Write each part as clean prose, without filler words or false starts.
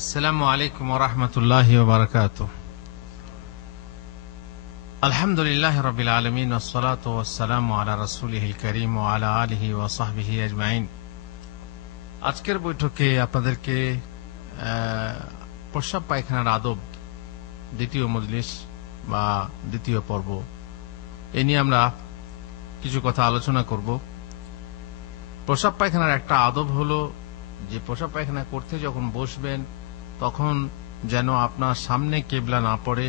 আসসালামু আলাইকুম ওয়া রাহমাতুল্লাহি ওয়া বারাকাতুহু। আলহামদুলিল্লাহি রাব্বিল আলামিন ওয়াস সালাতু ওয়াস সালামু আলা রাসূলিহিল কারীম ওয়া আলা আলিহি ওয়া সাহবিহি আজমাইন। আজকের বৈঠকে আপনাদেরকে প্রস্রাব পায়খানার আদব দ্বিতীয় মজলিস বা দ্বিতীয় পর্ব এ নিয়ে আমরা কিছু কথা আলোচনা করব। প্রস্রাব পায়খানার একটা আদব হলো যে প্রস্রাব পায়খানা করতে যখন বসবেন তখন যেন আপনার সামনে কেবলা না পড়ে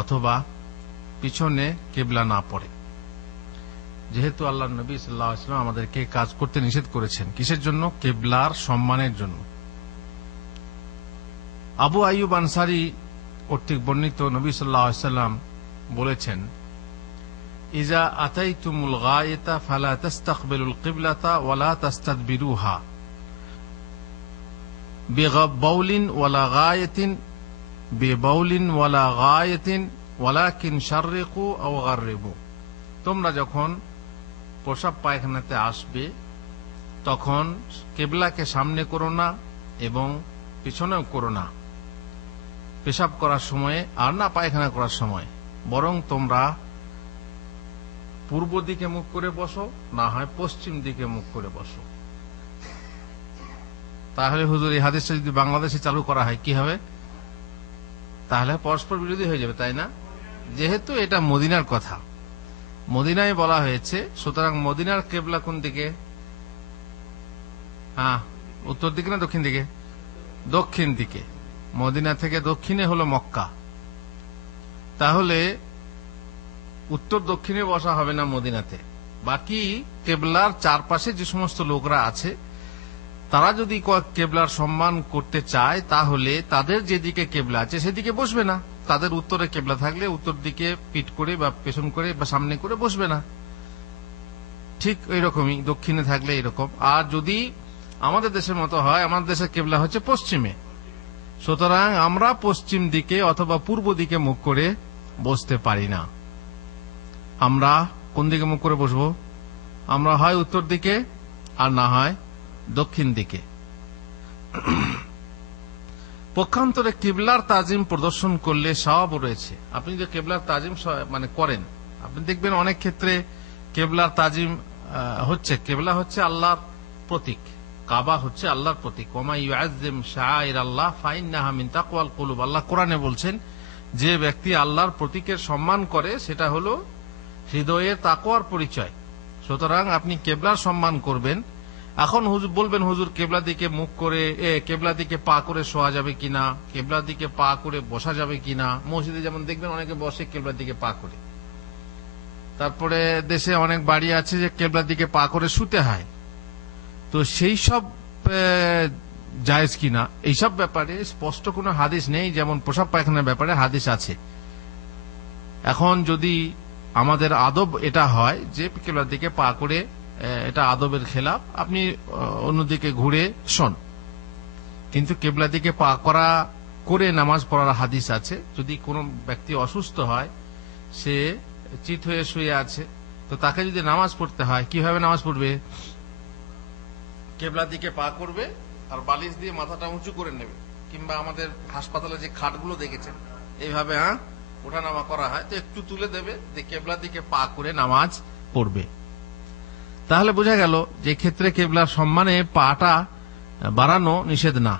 অথবা পিছনে কেবলা না পড়ে। যেহেতু আল্লাহর নবী সাল্লাল্লাহু আলাইহি ওয়াসাল্লাম আমাদেরকে কাজ করতে নিষেধ করেছেন, কিসের জন্য? কেবলার সম্মানের জন্য। আবু আইয়ুব আনসারী কর্তৃক বর্ণিত, নবী সাল্লাল্লাহু আলাইহি ওয়াসাল্লাম বলেছেন, ইজা আতাইতুমুল গায়তা ফালা তাস্তাকবিলুল কিবলাতা ওয়ালা তাস্তাদবিরুহা বিবাউলিন ওয়ালা গায়াতিন বিবাউলিন ওয়ালা গায়াতিন ওয়ালাকিন শাররিকু আও গাররিবু। তোমরা যখন প্রস্রাব পায়খানাতে আসবে তখন কিবলাকে সামনে করো না এবং পিছনেও করো না, পেশাব করার সময় আর না পায়খানা করার সময়, বরং তোমরা পূর্ব দিকে মুখ করে বসো, না হয় পশ্চিম দিকে মুখ করে বসো। তাহলে হুজুর এই হাদিসটা যদি বাংলাদেশে চালু করা হয় কি হবে? তাহলে পরস্পর বিরোধী হয়ে যাবে, তাই না? যেহেতু এটা মদিনার কথা, মদিনায় বলা হয়েছে, সুতরাং মদিনার কেবলা কোন দিকে? উত্তর দিকে না দক্ষিণ দিকে? দক্ষিণ দিকে। মদিনা থেকে দক্ষিণে হলো মক্কা। তাহলে উত্তর দক্ষিণে বসা হবে না মদিনাতে। বাকি কেবলার চারপাশে যে সমস্ত লোকরা আছে তারা যদি কেবলার সম্মান করতে চায় তাহলে তাদের যেদিকে কেবলা আছে সেদিকে বসবে না। তাদের উত্তরে কেবলা থাকলে উত্তর দিকে পিঠ করে বা পেছন করে বা সামনে করে বসবে না। ঠিক এইরকমই দক্ষিণে থাকলে এরকম। আর যদি আমাদের দেশের মতো হয়, আমাদের দেশের কেবলা হচ্ছে পশ্চিমে, সুতরাং আমরা পশ্চিম দিকে অথবা পূর্ব দিকে মুখ করে বসতে পারি না। আমরা কোন দিকে মুখ করে বসবো? আমরা হয় উত্তর দিকে আর না হয় দক্ষিণ দিকে। পক্ষান্তরে কিবলার তাজিম প্রদর্শন করলে সওয়াব রয়েছে। আপনি যদি কেবলার তাজিম করেন, আপনি দেখবেন অনেক ক্ষেত্রে কেবলার তাজিম হচ্ছে, কেবলা হচ্ছে আল্লাহর প্রতীক, কাবা হচ্ছে আল্লাহর প্রতীক। ওমা ইউআযযিম শাআইরাল্লাহ ফাইন্নাহা মিন তাকওয়াল কুলুব। আল্লাহ কোরআনে বলছেন, যে ব্যক্তি আল্লাহর প্রতীকের সম্মান করে সেটা হলো হৃদয়ের তাকওয়ার পরিচয়। সুতরাং আপনি কেবলার সম্মান করবেন। এখন হুজুর বলবেন, হুজুর কেবলা দিকে মুখ করে কেবলা দিকে পা করে শোয়া যাবে কিনা, কেবলা দিকে পা করে বসা যাবে কিনা? মসজিদে যেমন দেখবেন অনেকে বসে কেবলা দিকে পা করে। তারপরে দেশে অনেক বাড়ি আছে যে কেবলা দিকে পা করে শুতে হয়। তো সেই সব জায়েজ কিনা এইসব ব্যাপারে স্পষ্ট কোনো হাদিস নেই। যেমন প্রস্রাব পায়খানার ব্যাপারে হাদিস আছে। এখন যদি আমাদের আদব এটা হয় যে কেবলার দিকে পা করে, এটা আদবের খেলাফ, আপনি অন্যদিকে ঘুরে শোন। কিন্তু কেবলা দিকে পা করা করে নামাজ পড়ার হাদিস আছে। যদি কোনো ব্যক্তি অসুস্থ হয়, সে চিত হয়ে শুয়ে আছে, তো তাকে যদি নামাজ পড়তে হয়, কিভাবে নামাজ পড়বে? কেবলা দিকে পা করবে আর বালিশ দিয়ে মাথাটা উঁচু করে নেবে, কিংবা আমাদের হাসপাতালে যে খাটগুলো দেখেছেন এইভাবে ওঠানামা করা হয়, তো একটু তুলে দেবে, কেবলা দিকে পা করে নামাজ পড়বে। তাহলে বোঝা গেল যে ক্ষেত্রে কেবলার সম্মানে পাটা বাড়ানো নিষেধ না।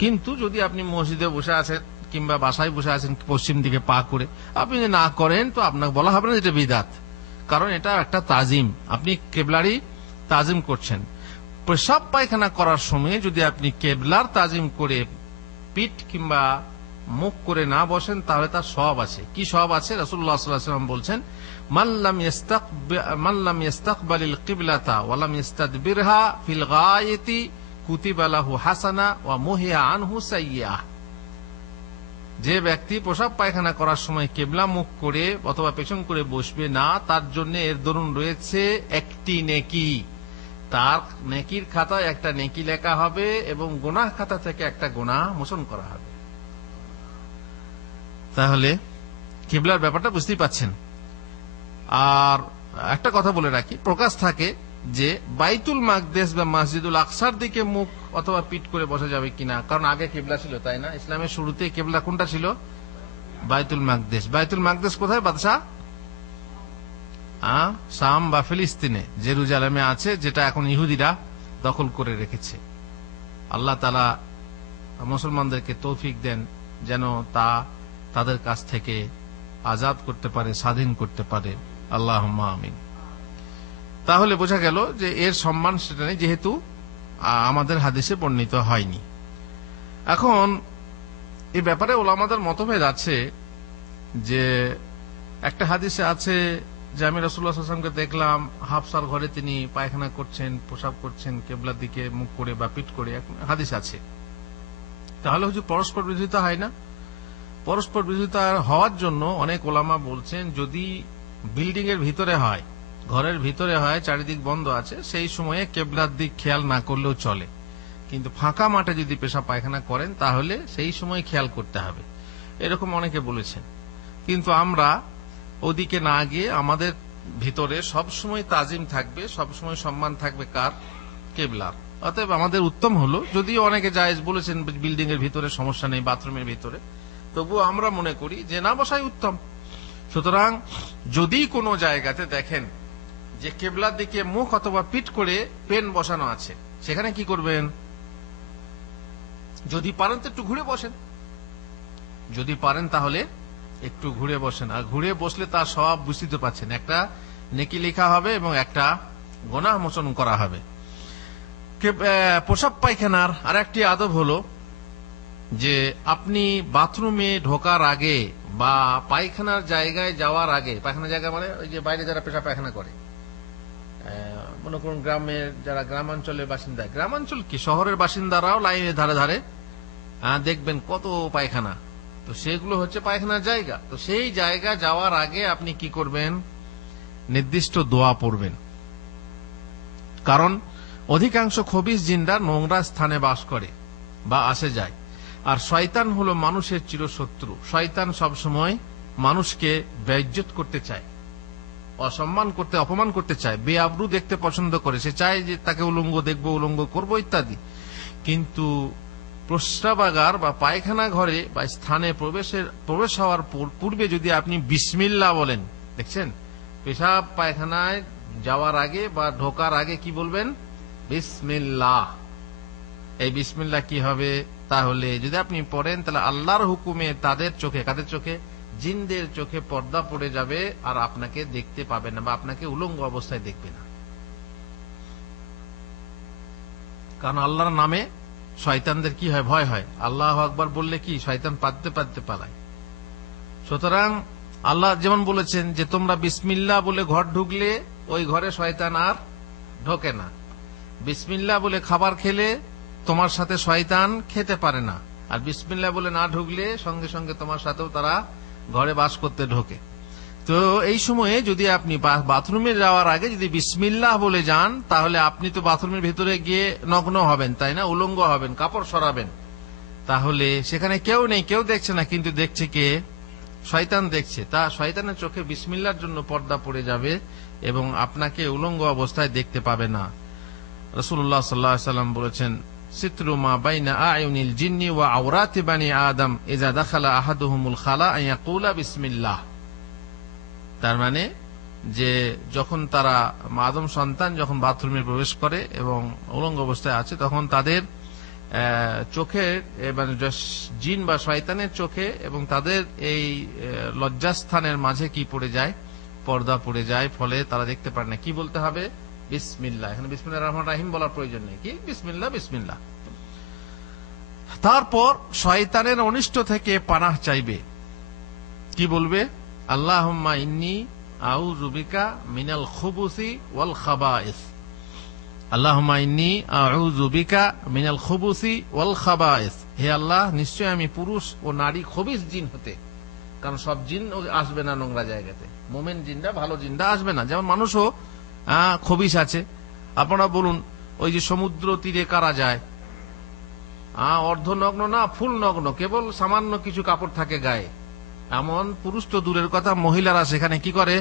কিন্তু যদি আপনি মসজিদে বসে আছেন কিংবা বাসায় বসে আছেন পশ্চিম দিকে পা করে, আপনি যদি না করেন তো আপনাকে বলা হবে না যেটা বিদআত, কারণ এটা একটা তাজিম, আপনি কেবলারই তাজিম করছেন। প্রস্রাব পায়খানা করার সময় যদি আপনি কেবলার তাজিম করে পিঠ কিংবা মুখ করে না বসেন তাহলে তার সওয়াব আছে। কি সওয়াব আছে? রাসূলুল্লাহ সাল্লাল্লাহু আলাইহি ওয়াসাল্লাম বলছেন, মান লাম ইস্তাকবালিল কিবলাতা ওয়া লাম ইস্তাদবিরহা ফিল গায়াতি কুতিবা লাহু হাসানা ওয়া মুহিয়া আনহু সাইয়্যাহ। যে ব্যক্তি প্রস্রাব পায়খানা করার সময় কেবলা মুখ করে অথবা পেছন করে বসবে না, তার জন্য এর দরুন রয়েছে একটি নেকি। তার নেকির খাতায় একটা নেকি লেখা হবে এবং গুনাহ খাতা থেকে একটা গুনাহ মোচন করা হবে। তাহলে কিবলার ব্যাপারটা বুঝতেই পাচ্ছেন। আর একটা কথা বলে রাখি, প্রকাশ থাকে যে বাইতুল মাকদেস বা মসজিদুল আকসার দিকে মুখ অথবা পিঠ করে বসা যাবে কিনা, কারণ আগে কিবলা ছিল, তাই না? ইসলামের শুরুতে কিবলা কোনটা ছিল? বাইতুল মাকদেস। বাইতুল মাকদেস কোথায় বাদশাহ? শাম বা ফিলিস্তিনে, জেরুজালেমে আছে, যেটা এখন ইহুদিরা দখল করে রেখেছে। আল্লাহ তাআলা মুসলমানদেরকে তৌফিক দেন যেন তা তাদের কাছ থেকে আজাদ করতে পারে, স্বাধীন করতে পারে। আল্লাহুম্মা আমিন। তাহলে বোঝা গেল যে এর সম্মান সেটা নেই, যেহেতু আমাদের হাদিসে বর্ণিত হয়নি। এখন এই ব্যাপারে ওলামাদের মতভেদ আছে। যে একটা হাদিসে আছে যে আমি রাসূলুল্লাহ সাল্লাল্লাহু আলাইহি ওয়াসাল্লামকে দেখলাম হাফসার ঘরে তিনি পায়খানা করছেন, পেশাব করছেন কিবলার দিকে মুখ করে বা পিঠ করে, হাদিস আছে। তাহলে হচ্ছে পরস্পর বিরোধিতা হয় না? পরস্পর বিরোধিতা হওয়ার জন্য অনেক ওলামা বলছেন, যদি বিল্ডিং এর ভিতরে হয়, ঘরের ভিতরে হয়, চারিদিক বন্ধ আছে, সেই সময়ে কিবলার দিক খেয়াল না করলেও চলে। কিন্তু ফাঁকা মাঠে যদি পেশাব পায়খানা করেন তাহলে সেই সময় খেয়াল করতে হবে, এরকম অনেকে বলেছেন। কিন্তু আমরা ওদিকে না গিয়ে আমাদের ভিতরে সবসময় তাজিম থাকবে, সবসময় সম্মান থাকবে কার? কিবলার। অতএব আমাদের উত্তম হলো, যদিও অনেকে জায়েজ বলেছেন বিল্ডিং এর ভিতরে সমস্যা নেই, বাথরুমের ভিতরে, তবুও আমরা মনে করি যে না বসাই উত্তম। সুতরাং যদি কোনো জায়গাতে দেখেন যে কিবলার দিকে মুখ অথবা পিঠ করে পেন বসানো আছে, সেখানে কি করবেন? যদি পারেন তো একটু ঘুরে বসেন, যদি পারেন তাহলে একটু ঘুরে বসেন। আর ঘুরে বসলে তার স্বভাব বুঝতে পারছেন, একটা নেকি লেখা হবে এবং একটা গুনাহ মোচন করা হবে। পেশাব পায়খানার আর একটি আদব হলো যে আপনি বাথরুমে ঢোকার আগে বা পায়খানার জায়গায় যাওয়ার আগে, পায়খানার জায়গা মানে ওই যে বাইরে যারা পেশাব পায়খানা করে, মনে করুন গ্রামের যারা গ্রামাঞ্চলের বাসিন্দা, গ্রামাঞ্চল কি শহরের বাসিন্দারাও লাইনের ধারে ধারে দেখবেন কত পায়খানা, তো সেগুলো হচ্ছে পায়খানার জায়গা। তো সেই জায়গা যাওয়ার আগে আপনি কি করবেন? নির্দিষ্ট দোয়া পড়বেন। কারণ অধিকাংশ খবিস জিনরা নোংরা স্থানে বাস করে বা আসে যায়, আর শয়তান হলো মানুষের চিরশত্রু। শয়তান সবসময় মানুষকে বেইজ্জত করতে চায়, অসম্মান করতে, অপমান করতে চায়, বেআবরু দেখতে পছন্দ করে। সে চায় যে তাকে উলঙ্গ দেখবো, উলঙ্গ করবো ইত্যাদি। কিন্তু প্রস্রাবাগার বা পায়খানা ঘরে বা স্থানে প্রবেশ হওয়ার পূর্বে যদি আপনি বিসমিল্লাহ বলেন, দেখছেন পেশাব পায়খানায় যাওয়ার আগে বা ঢোকার আগে কি বলবেন? বিসমিল্লাহ। এই বিসমিল্লাহ কি হবে? তাহলে যদি আপনি পড়েন তাহলে আল্লাহর হুকুমে তাদের চোখে, কাদের চোখে? জিনদের চোখে পর্দা পড়ে যাবে, আর আপনাকে দেখতে পাবে না বা আপনাকে উলঙ্গ অবস্থায় দেখবে না। কারণ আল্লাহর নামে শয়তানদের কি হয়? ভয় হয়। আল্লাহু আকবার বললে কি শয়তান পাততে পাততে পালায়। সুতরাং আল্লাহ যেমন বলেছেন যে তোমরা বিসমিল্লাহ বলে ঘর ঢুকলে ওই ঘরে শয়তান আর ঢোকে না। বিসমিল্লাহ বলে খাবার খেলে তোমার সাথে শয়তান খেতে পারে না, আর বিসমিল্লাহ বলে না ঢুকলে সঙ্গে সঙ্গে তোমার সাথেও তারা ঘরে বাস করতে ঢোকে। তো এই সময়ে যদি আপনি বাথরুমে যাওয়ার আগে যদি বিসমিল্লাহ বলে যান, তাহলে আপনি তো বাথরুমের ভেতরে গিয়ে নগ্ন হবেন, তাই না? উলঙ্গ হবেন, কাপড় সরাবেন। তাহলে সেখানে কেউ নেই, কেউ দেখছে না, কিন্তু দেখছে কে? শয়তান দেখছে। তা শয়তানের চোখে বিসমিল্লাহর জন্য পর্দা পড়ে যাবে এবং আপনাকে উলঙ্গ অবস্থায় দেখতে পাবে না। রাসূলুল্লাহ সাল্লাল্লাহু আলাইহি ওয়াসাল্লাম বলেছেন, সিতরু মা বাইনা আয়ুনিল জিন্নি ওয়া আওরাতি বানি আদম ইযা দাখালা আহাদুহুমুল খালা আন ইয়াকুলা বিসমিল্লাহ। তার মানে যে যখন তারা আদম সন্তান যখন বাথরুমে প্রবেশ করে এবং উলঙ্গ অবস্থায় আছে, তখন তাদের চোখের মানে জিন বা শয়তানের চোখে এবং তাদের এই লজ্জাস্থানের মাঝে কি পড়ে যায়? পর্দা পড়ে যায়। ফলে তারা দেখতে পারে না। কি বলতে হবে? বিসমিল্লাহ। এখানে বিসমিল্লাহির রহমানির রহিম বলার প্রয়োজন নেই। কি? বিসমিল্লাহ, বিসমিল্লাহ। তারপর শয়তানের অনিষ্ট থেকে পানাহ চাইবে। কি বলবে? আল্লাহুম্মা ইন্নী আউযু বিকা মিনাল খুবুসি ওয়াল খাবাইস। আল্লাহুম্মা ইন্নী আউযু বিকা মিনাল খুবুসি ওয়াল খাবাইস। হে আল্লাহ, নিশ্চয় আমি পুরুষ ও নারী খবিস জিন হতে। কারণ সব জিন আসবে না নোংরা জায়গাতে, মোমেন জিনরা, ভালো জিনরা আসবে না। যেমন মানুষও খবিস আছে। আপনারা বলুন, ওই যে সমুদ্র তীরে কারা যায়? অর্ধনগ্ন না, ফুল নগ্ন, কেবল সামান্য কিছু কাপড় থাকে গায়ে। এমন পুরুষ তো দূরের কথা, মহিলারা সেখানে কি করে?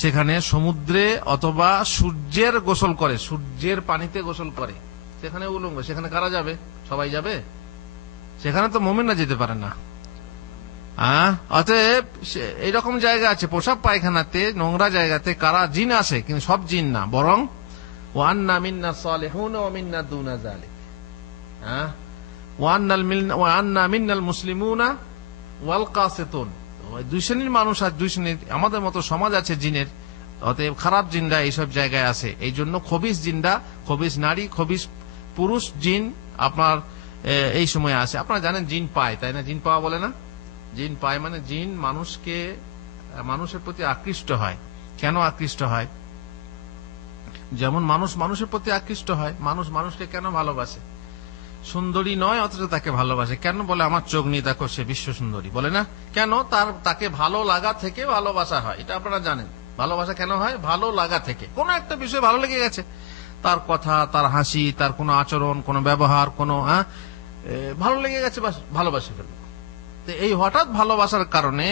সেখানে সমুদ্রে অথবা সূর্যের গোসল করে, সূর্যের পানিতে গোসল করে, সেখানে উলঙ্গ, সেখানে কারা যাবে? সবাই যাবে? সেখানে তো মুমিনরা যেতে পারে না। অতএব এইরকম জায়গা আছে প্রসাব পায়খানাতে, নোংরা জায়গাতে কারা জিন আসে, কিন্তু সব জিন না, বরং ওয়ান্না মিন্না সালিহুন ওয়া মিন্না দুনা যালিক, ওয়ান্না মিন্নাল মুসলিমুনা ওয়াল কাসিতুন। দুই শ্রেণীর মানুষ আর দুই শ্রেণীর আমাদের মতো সমাজ আছে জিনের। অতএব খারাপ জিনরা এইসব জায়গায় আছে। এই জন্য খবিস জিনরা, খবিস নারী, খবিস পুরুষ জিন আপনার এই সময় আসে। আপনারা জানেন জিন পায়, তাই না? জিন পাওয়া বলে না? জিন পায় মানে জিন মানুষের প্রতি আকৃষ্ট হয়। কেন আকৃষ্ট হয়? যেমন মানুষ মানুষের প্রতি আকৃষ্ট হয়। মানুষ মানুষকে কেন ভালোবাসে? সুন্দরী নয় অথচ তাকে ভালোবাসে কেন? বলে আমার চোখ নিয়ে দেখো সে বিশ্ব সুন্দরী, বলে না? কেন? তাকে ভালো লাগা থেকে ভালোবাসা হয়। এটা আপনারা জানেন। ভালোবাসা কেন হয়? ভালো লাগা থেকে। কোন একটা বিষয় ভালো লেগে গেছে, তার কথা, তার হাসি, তার কোনো আচরণ, কোনো ব্যবহার, কোনো ভালো লেগে গেছে, বাস ভালোবাসে ফেলল। তো এই হঠাৎ ভালোবাসার কারণে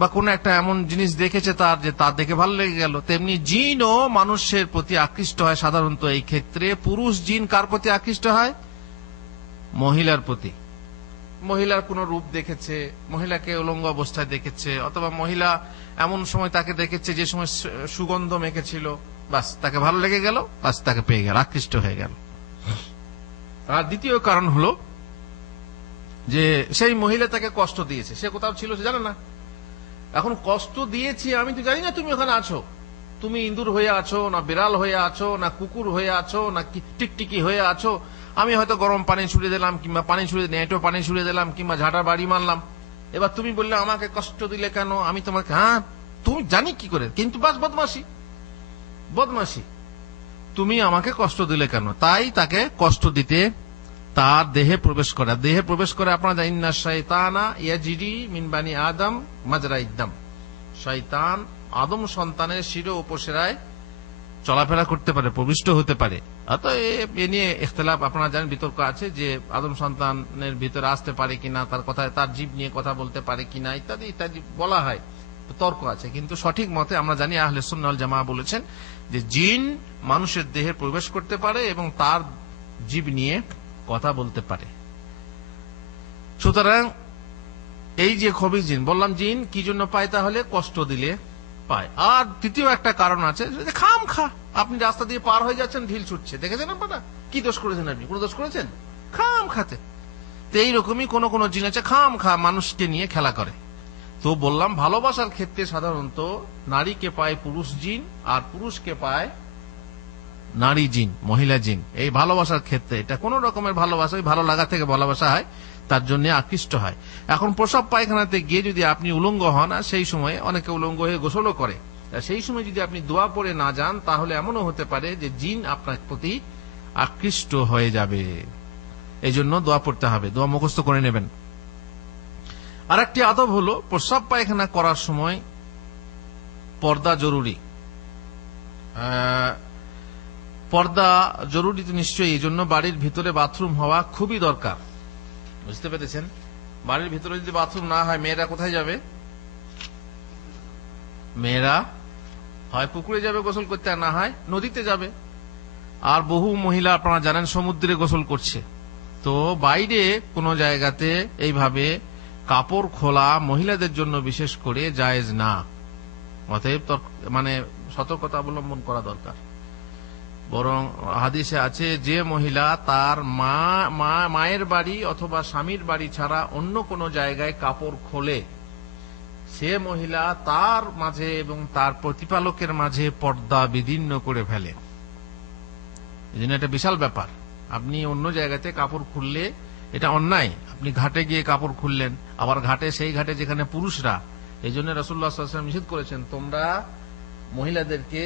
বা কোন একটা এমন জিনিস দেখেছে তার, যে তার দেখে ভালো লেগে গেল। তেমনি জিনও মানুষের প্রতি আকৃষ্ট হয়। সাধারণত এই ক্ষেত্রে পুরুষ জিন কার প্রতি আকৃষ্ট হয়? মহিলার প্রতি। মহিলার কোন রূপ দেখেছে, মহিলাকে উলঙ্গ অবস্থায় দেখেছে, অথবা মহিলা এমন সময় তাকে দেখেছে যে সময় সুগন্ধ মেখেছিল, বাস তাকে ভালো লেগে গেল, বাস তাকে পেয়ে গেল, আকৃষ্ট হয়ে গেল। আর দ্বিতীয় কারণ হলো যে সেই মহিলা তাকে কষ্ট দিয়েছে, সে কোথাও ছিল সে জানে না। এখন কষ্ট দিয়েছি আমি তো জানি না তুমি ওখানে আছো, তুমি ইঁদুর হয়ে আছো, না বিড়াল হয়ে আছো, না কুকুর হয়ে আছো, না টিকটিকি হয়ে আছো। আমি হয়তো গরম পানি ছুড়ে দিলাম, কিংবা পানি ছুড়ে নেটো পানি ছুড়ে দিলাম, কিংবা ঝাঁটার বাড়ি মারলাম। এবার তুমি বললে আমাকে কষ্ট দিলে কেন? আমি তোমাকে তুমি জানি কি করে, কিন্তু বাস বদমাশি, তুমি আমাকে কষ্ট দিলে কেন? তাই তাকে কষ্ট দিতে তার দেহে প্রবেশ করে। দেহে প্রবেশ করে আপনারা জানেন, ইন্না শাইতানা ইয়াজরি মিন বানি আদম মাজরাইদ দাম। শয়তান আদম সন্তানের শির উপশিরায় চলাফেরা করতে পারে, প্রবিষ্ট হতে পারে। এ নিয়ে ইখতিলাফ, আপনারা জানেন, বিতর্ক আছে যে আদম সন্তানের ভিতরে আসতে পারে কিনা, তার কথায় তার জীব নিয়ে কথা বলতে পারে কিনা, ইত্যাদি ইত্যাদি বলা হয়, তর্ক আছে। কিন্তু সঠিক মতে আমরা জানি আহলে সুন্নাহ ওয়াল জামাআহ বলেছেন যে জিন মানুষের দেহে প্রবেশ করতে পারে এবং তার জীব নিয়ে কথা বলতে পারে। সুতরাং এই যে খবিস জিন, বললাম জিন কি জন্য পায়? তাহলে কষ্ট দিলে পায়। আর তৃতীয় একটা কারণ আছে, খামখা আপনি রাস্তা দিয়ে পার হয়ে যাচ্ছেন, ঢিল ছুটছে, দেখেছেন আপনারা? কি দোষ করেছেন আপনি? কোন দোষ করেছেন? খামখাতে। তো এইরকমই কোন কোন জিন আছে খামখা মানুষকে নিয়ে খেলা করে। তো বললাম ভালোবাসার ক্ষেত্রে সাধারণত নারীকে পায় পুরুষ জিন, আর পুরুষকে পায় নারী জিন, মহিলা জিন। এই ভালোবাসার ক্ষেত্রে এটা কোন রকমের ভালোবাসা, ভালো লাগা থেকে ভালোবাসা হয়, তার জন্য আকৃষ্ট হয়। এখন প্রসাব পায়খানাতে গিয়ে যদি আপনি উলঙ্গ হন, আর সেই সময় অনেকে উলঙ্গ হয়ে গোসলও করে, সেই সময় যদি আপনি দোয়া পড়ে না যান, তাহলে এমনও হতে পারে যে জিন আপনার প্রতি আকৃষ্ট হয়ে যাবে। এই জন্য দোয়া পড়তে হবে, দোয়া মুখস্থ করে নেবেন। আর একটি আদব হলো, প্রসাব পায়খানা করার সময় পর্দা জরুরি। পর্দা জরুরি তো নিশ্চয়ই, এই জন্য বাড়ির ভিতরে বাথরুম হওয়া খুবই দরকার। বুঝতে পেরেছেন? বাড়ির ভিতরে যদি বাথরুম না হয়, মেয়েরা কোথায় যাবে? মেয়েরা হয় পুকুরে যাবে গোসল করতে, আর না হয় নদীতে যাবে। আর বহু মহিলা আপনারা জানেন সমুদ্রে গোসল করছে। তো বাইরে কোন জায়গাতে এইভাবে কাপড় খোলা মহিলাদের জন্য বিশেষ করে জায়েজ না। অতএব মানে সতর্কতা অবলম্বন করা দরকার। বরং হাদিসে আছে, যে মহিলা তার মায়ের বাড়ি অথবা স্বামীর বাড়ি ছাড়া অন্য কোন জায়গায় কাপড় খোলে, সে মহিলা তার মাঝে এবং তার প্রতিপালকের মাঝে পর্দা বিদীর্ণ করে ফেলে। এই জন্য এটা বিশাল ব্যাপার। আপনি অন্য জায়গাতে কাপড় খুললে এটা অন্যায়। আপনি ঘাটে গিয়ে কাপড় খুললেন, আবার ঘাটে, সেই ঘাটে যেখানে পুরুষরা। এই জন্য রাসূলুল্লাহ সাল্লাল্লাহু আলাইহি ওয়াসাল্লাম নিষেধ করেছেন, তোমরা মহিলাদেরকে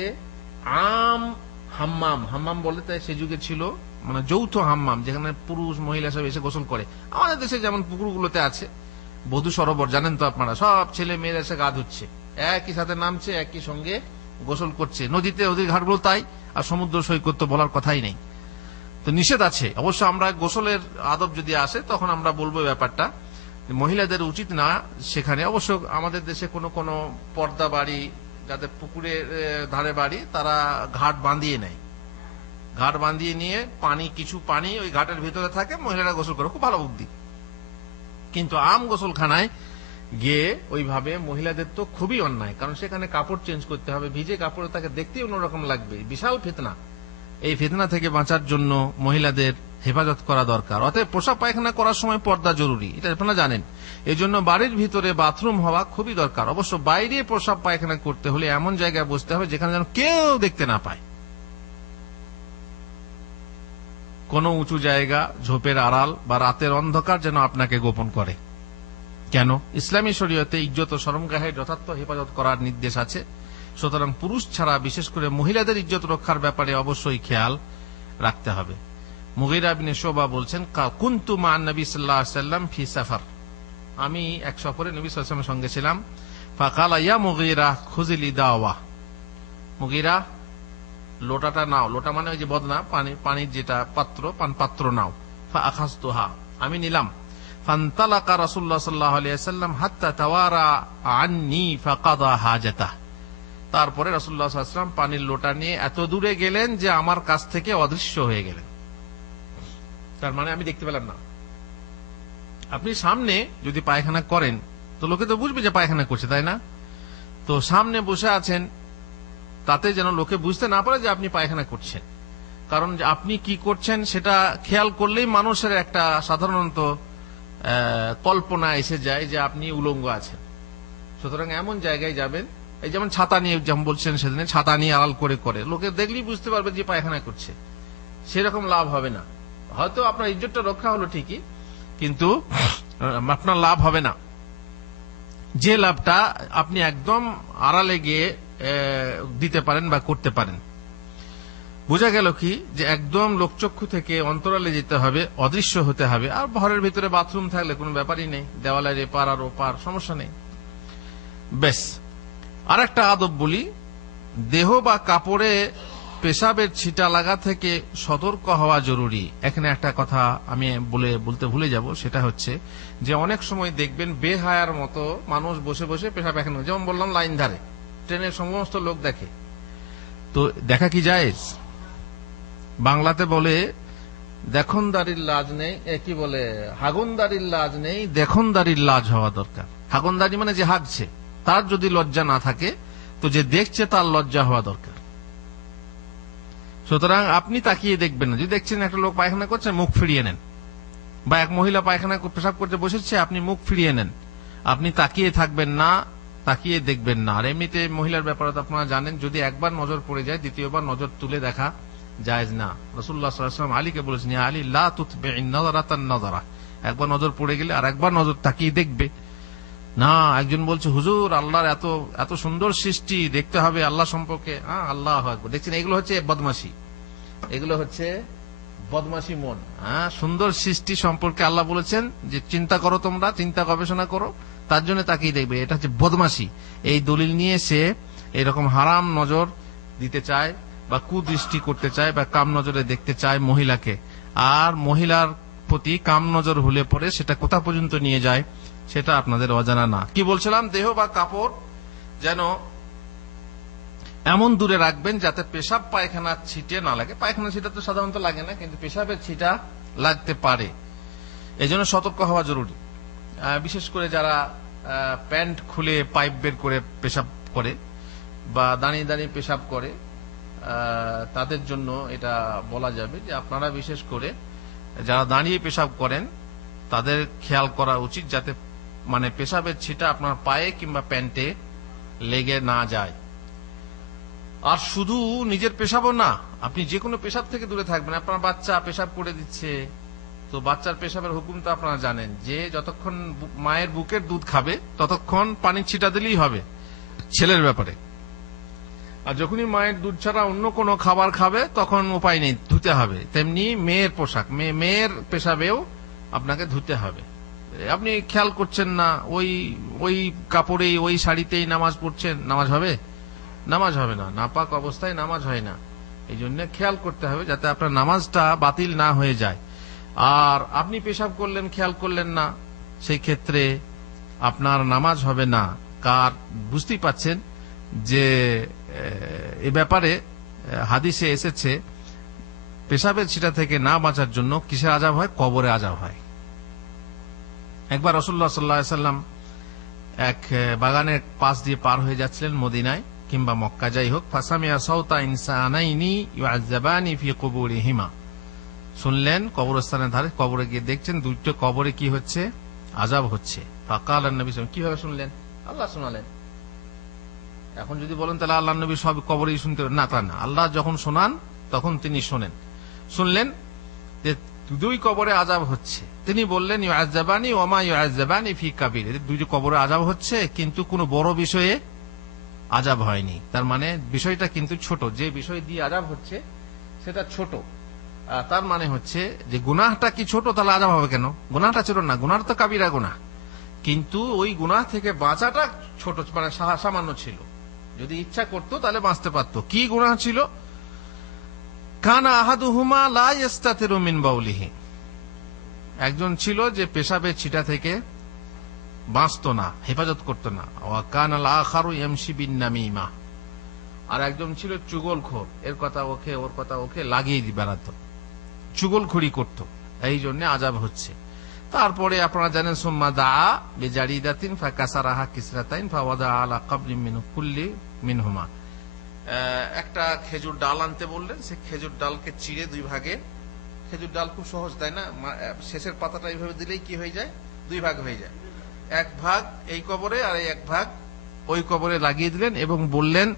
হাম্মাম বলে, তাই সে যুগে ছিল মানে যৌথ হাম্মাম, যেখানে পুরুষ মহিলা সব এসে গোসল করে। আমাদের দেশে যেমন পুকুরগুলোতে আছে বধূ সরোবর, জানেন তো আপনারা, সব ছেলে মেয়েরা এসে গা ধুচ্ছে, একই সাথে নামছে, একই সঙ্গে গোসল করছে। নদীতে ওদের ঘাটগুলো তাই, আর সমুদ্র সৈকত তো বলার কথাই নেই। তো নিষেধ আছে। অবশ্য আমরা গোসলের আদব যদি আসে তখন আমরা বলবো ব্যাপারটা, মহিলাদের উচিত না সেখানে। অবশ্য আমাদের দেশে কোনো কোনো পর্দা বাড়ি যাদের পুকুরের ধারে বাড়ি তারা ঘাট বাঁধিয়ে নেয়, ঘাট বাঁধিয়ে নিয়ে কিছু পানি ওই ঘাটের ভিতরে থাকে, মহিলারা গোসল করে, খুব ভালো বুদ্ধি। কিন্তু আম গোসলখানায় গিয়ে ওইভাবে মহিলাদের তো খুবই অন্যায়, কারণ সেখানে কাপড় চেঞ্জ করতে হবে, ভিজে কাপড়ে তাকে দেখতেই অন্যরকম লাগবে, বিশাল ফিতনা। এই ফিতনা থেকে বাঁচার জন্য মহিলাদের হেফাজত করা দরকার। অতএব প্রসাব পায়খানা করার সময় পর্দা জরুরি, এটা আপনারা জানেন। এই জন্য বাড়ির ভিতরে বাথরুম হওয়া খুবই দরকার। অবশ্য বাইরে প্রসাব পায়খানা করতে হলে এমন জায়গায় বসতে হবে যেখানে যেন কেউ দেখতে না পায়, কোন উঁচু জায়গা, ঝোপের আড়াল বা রাতের অন্ধকার যেন আপনাকে গোপন করে। কেন? ইসলামী শরীয়তে ইজ্জত ও শরমগাহের যথার্থ হেফাজত করার নির্দেশ আছে। সুতরাং পুরুষ ছাড়া বিশেষ করে মহিলাদের ইজ্জত রক্ষার ব্যাপারে অবশ্যই খেয়াল রাখতে হবে। মুগীরা বিন শুবা বলছেন, কুনতু মা নবী সাল্লাল্লাহু আলাইহি ওয়াসাল্লাম ফি সাফার, আমি এক সফরে নবী সাল্লাল্লাহু আলাইহি ওয়াসাল্লামের সঙ্গে ছিলাম। ফাকালা ইয়া মুগীরা খুযিল ইদাওয়া, মুগীরা লোটাটা নাও, লোটা মানে ওই যে বদনা, পানির যেটা পাত্র, পাত্র নাও। ফাআখাযতুহা, আমি নিলাম। ফান্তালাকা রাসূলুল্লাহ সাল্লাল্লাহু আলাইহি ওয়াসাল্লাম হাত্তা তাওয়ারা আন্নী ফাকাদা হাজাতাহ, তারপরে রাসূলুল্লাহ সাল্লাল্লাহু আলাইহি ওয়াসাল্লাম পানির লোটা নিয়ে এত দূরে গেলেন যে আমার কাছ থেকে অদৃশ্য হয়ে গেলেন। তার মানে আমি দেখতে পেলাম না। আপনি সামনে যদি পায়খানা করেন তো লোকে তো বুঝবে যে পায়খানা করছে, তাই না? তো সামনে বসে আছেন, তাতে যেন লোকে বুঝতে না পারে যে আপনি পায়খানা করছেন, কারণ আপনি কি করছেন সেটা খেয়াল করলেই মানুষের একটা সাধারণত কল্পনা এসে যায় যে আপনি উলঙ্গ আছেন। সুতরাং এমন জায়গায় যাবেন, এই যেমন ছাতা নিয়ে, যেমন বলছেন সেদিনে, ছাতা নিয়ে আড়াল করে করে লোকে দেখলেই বুঝতে পারবে যে পায়খানা করছে। সেরকম লাভ হবে না। হয়তো আপনার ইজ্জতটা রক্ষা হলো ঠিকই, কিন্তু আপনার লাভ হবে না। যে লাভটা আপনি একদম আড়ালে গিয়ে দিতে পারেন বা করতে পারেন। বোঝা গেল কি যে একদম লোকচক্ষু থেকে অন্তরালে যেতে হবে, অদৃশ্য হতে হবে। আর ঘরের ভিতরে বাথরুম থাকলে কোনো ব্যাপারই নেই, দেওয়ালের এপার আর ওপার, সমস্যা নেই। বেশ, আর একটা আদব বলি, দেহ বা কাপড়ে পেশাবের ছিটা লাগা থেকে সতর্ক হওয়া জরুরি। এখানে একটা কথা আমি বলতে ভুলে যাব, সেটা হচ্ছে যে অনেক সময় দেখবেন বেহায়ার মতো মানুষ বসে বসে পেশাব পায়খানা, যেমন বললাম লাইন ধারে, ট্রেনের সমস্ত লোক দেখে। তো দেখা কি জায়েজ? বাংলাতে বলে দেখনদারির লাজ নেই, কি বলে, হাগনদারির লাজ নেই, দেখনদারির লাজ হওয়া দরকার। হাগনদারি মানে যে হাগছে তার যদি লজ্জা না থাকে, তো যে দেখছে তার লজ্জা হওয়া দরকার। সুতরাং আপনি তাকিয়ে দেখবেন না। যদি দেখছেন একটা লোক পায়খানা করছে, মুখ ফিরিয়ে নেন, বা এক মহিলা পায়খানা পেশাব করতে বসেছে, আপনি মুখ ফিরিয়ে নেন। আপনি তাকিয়ে থাকবেন না, তাকিয়ে দেখবেন না। আর এমনিতে মহিলার ব্যাপারে তো আপনারা জানেন, যদি একবার নজর পড়ে যায় দ্বিতীয়বার নজর তুলে দেখা জায়েজ না। রাসূলুল্লাহ সাল্লাল্লাহু আলাইহি ওয়াসাল্লাম আলীকে বলেছেন, ইয়া আলী লা তুতবি'ন নাযারাতান নাযারা, একবার নজর পড়ে গেলে আর একবার নজর তাকিয়ে দেখবে না। একজন বলছে, হুজুর আল্লাহর এত এত সুন্দর সৃষ্টি, দেখতে হবে আল্লাহ সম্পর্কে। আল্লাহু আকবার। দেখছেন, এগুলো হচ্ছে বদমাশি, এগুলো হচ্ছে বদমাশি মন। সুন্দর সৃষ্টি সম্পর্কে আল্লাহ বলেছেন যে চিন্তা করো, তোমরা চিন্তা গবেষণা করো, তার জন্য তাকিয়ে দেখবে। এটা হচ্ছে বদমাশি। এই দলিল নিয়ে সে এরকম হারাম নজর দিতে চায় বা কুদৃষ্টি করতে চায় বা কাম নজরে দেখতে চায় মহিলাকে। আর মহিলার প্রতি কাম নজর হলে পরে সেটা কোথা পর্যন্ত নিয়ে যায় সেটা আপনাদের অজানা না। কি বলছিলাম, দেহ বা কাপড় যেন এমন দূরে রাখবেন যাতে পেশাব পায়খানার ছিটে না লাগে। পায়খানার ছিটা তো সাধারণত লাগে না, কিন্তু পেশাবের ছিটা লাগতে পারে, এই জন্য সতর্ক হওয়া জরুরি। বিশেষ করে যারা প্যান্ট খুলে পাইপ বের করে পেশাব করে বা দাঁড়িয়ে দাঁড়িয়ে পেশাব করে, তাদের জন্য এটা বলা যাবে যে আপনারা বিশেষ করে যারা দাঁড়িয়ে পেশাব করেন তাদের খেয়াল করা উচিত যাতে মানে পেশাবের ছিটা আপনার পায়ে কিংবা প্যান্টে লেগে না যায়। আর শুধু নিজের পেশাবও না, আপনি যে কোনো পেশাব থেকে দূরে থাকবেন। আপনার বাচ্চা পেশাব করে দিচ্ছে, তো বাচ্চার পেশাবের হুকুম তো আপনারা জানেন যে যতক্ষণ মায়ের বুকের দুধ খাবে ততক্ষণ পানির ছিটা দিলেই হবে ছেলের ব্যাপারে। আর যখনই মায়ের দুধ ছাড়া অন্য কোনো খাবার খাবে তখন উপায় নেই, ধুতে হবে। তেমনি মেয়ের পোশাক, মেয়ের পেশাবেও আপনাকে ধুতে হবে। আপনি খেয়াল করছেন না, ওই কাপড়েই ওই শাড়িতেই নামাজ পড়ছেন, নামাজ হবে? নামাজ হবে না, নাপাক অবস্থায় নামাজ হয় না। এই জন্য খেয়াল করতে হবে যাতে আপনার নামাজটা বাতিল না হয়ে যায়। আর আপনি পেশাব করলেন, খেয়াল করলেন না, সেই ক্ষেত্রে আপনার নামাজ হবে না। কার বুঝতেই পাচ্ছেন যে এ ব্যাপারে হাদিসে এসেছে পেশাবের ছিটা থেকে না বাঁচার জন্য কিসের আযাব হয়? কবরে আযাব হয়। একবার রাসূলুল্লাহ সাল্লাল্লাহু আলাইহি সাল্লাম এক বাগানের পাশ দিয়ে পার হয়ে যাচ্ছিলেন মদিনায় কিংবা মক্কা, যাই হোক। ফাসামিয়া সাউতা ইনসানাইনি ইউআযাবানি ফি কুবুরিহিমা, শুনলেন কবরস্থানের ধারে, কবরে গিয়ে দেখছেন দুটো কবরে কি হচ্ছে? আযাব হচ্ছে। ফাকাল নবী সাল্লাল্লাহু আলাইহি ওয়াসাল্লাম, কিভাবে শুনলেন? আল্লাহ শোনালেন। এখন যদি বলেন তাহলে আল্লাহ নবী সব কবরেই শুনতে না, তা না। আল্লাহ যখন শোনান তখন তিনি শোনেন। শুনলেন যে দুই কবরে আযাব হচ্ছে। তিনি বললেন ইউআযাবানি ওয়া মা ইউআযাবানি ফি কাবীর, দুই কবরে আযাব হচ্ছে কিন্তু কোনো বড় বিষয়ে আযাব হয়নি। তার মানে বিষয়টা কিন্তু ছোট, যে বিষয় দিয়ে আযাব হচ্ছে সেটা ছোট। তার মানে হচ্ছে যে গুনাহটা কি ছোট, তাহলে আযাব হবে কেন? গুনাহটা ছোট না, গুনাহ তো কাবীরা গুনাহ, কিন্তু ওই গুনাহ থেকে বাঁচাটা ছোট, মানে সামান্য ছিল। যদি ইচ্ছা করতো তাহলে বাঁচতে পারতো। কি গুনাহ ছিল? কানা আহাদুহুমা লা ইস্তাতিরু মিন বাউলিহি, একজন ছিল যে পেশাবের ছিটা থেকে বাঁচতো না, হেফাজত করতো না। ওয়া কানাল আখারু ইয়ামশি বিন নামিমা, আর একজন ছিল চুগলখোর, এর কথা ওকে ওর কথা ওকে লাগিয়ে বেড়াতো, চুগলখড়ি করত, এই জন্য আযাব হচ্ছে। তারপরে আপনারা জানেন সুম্মা দা বিজারিদাতিন ফাকাসারাহা কিসরাতাইন ফাওয়াদা আলা কাবরিন মিন কুল্লি মিনহুমা, একটা খেজুর ডাল আনতে বললেন, সে খেজুর ডালকে চিড়ে দুই ভাগে, খেজুর ডাল খুব সহজ তাই না, শেষের পাতাটা এইভাবে দিলেই কি হয়ে যায়? দুই ভাগ হয়ে যায়। এক ভাগ এই কবরে আর এক ভাগ ওই কবরে লাগিয়ে দিলেন এবং বললেন,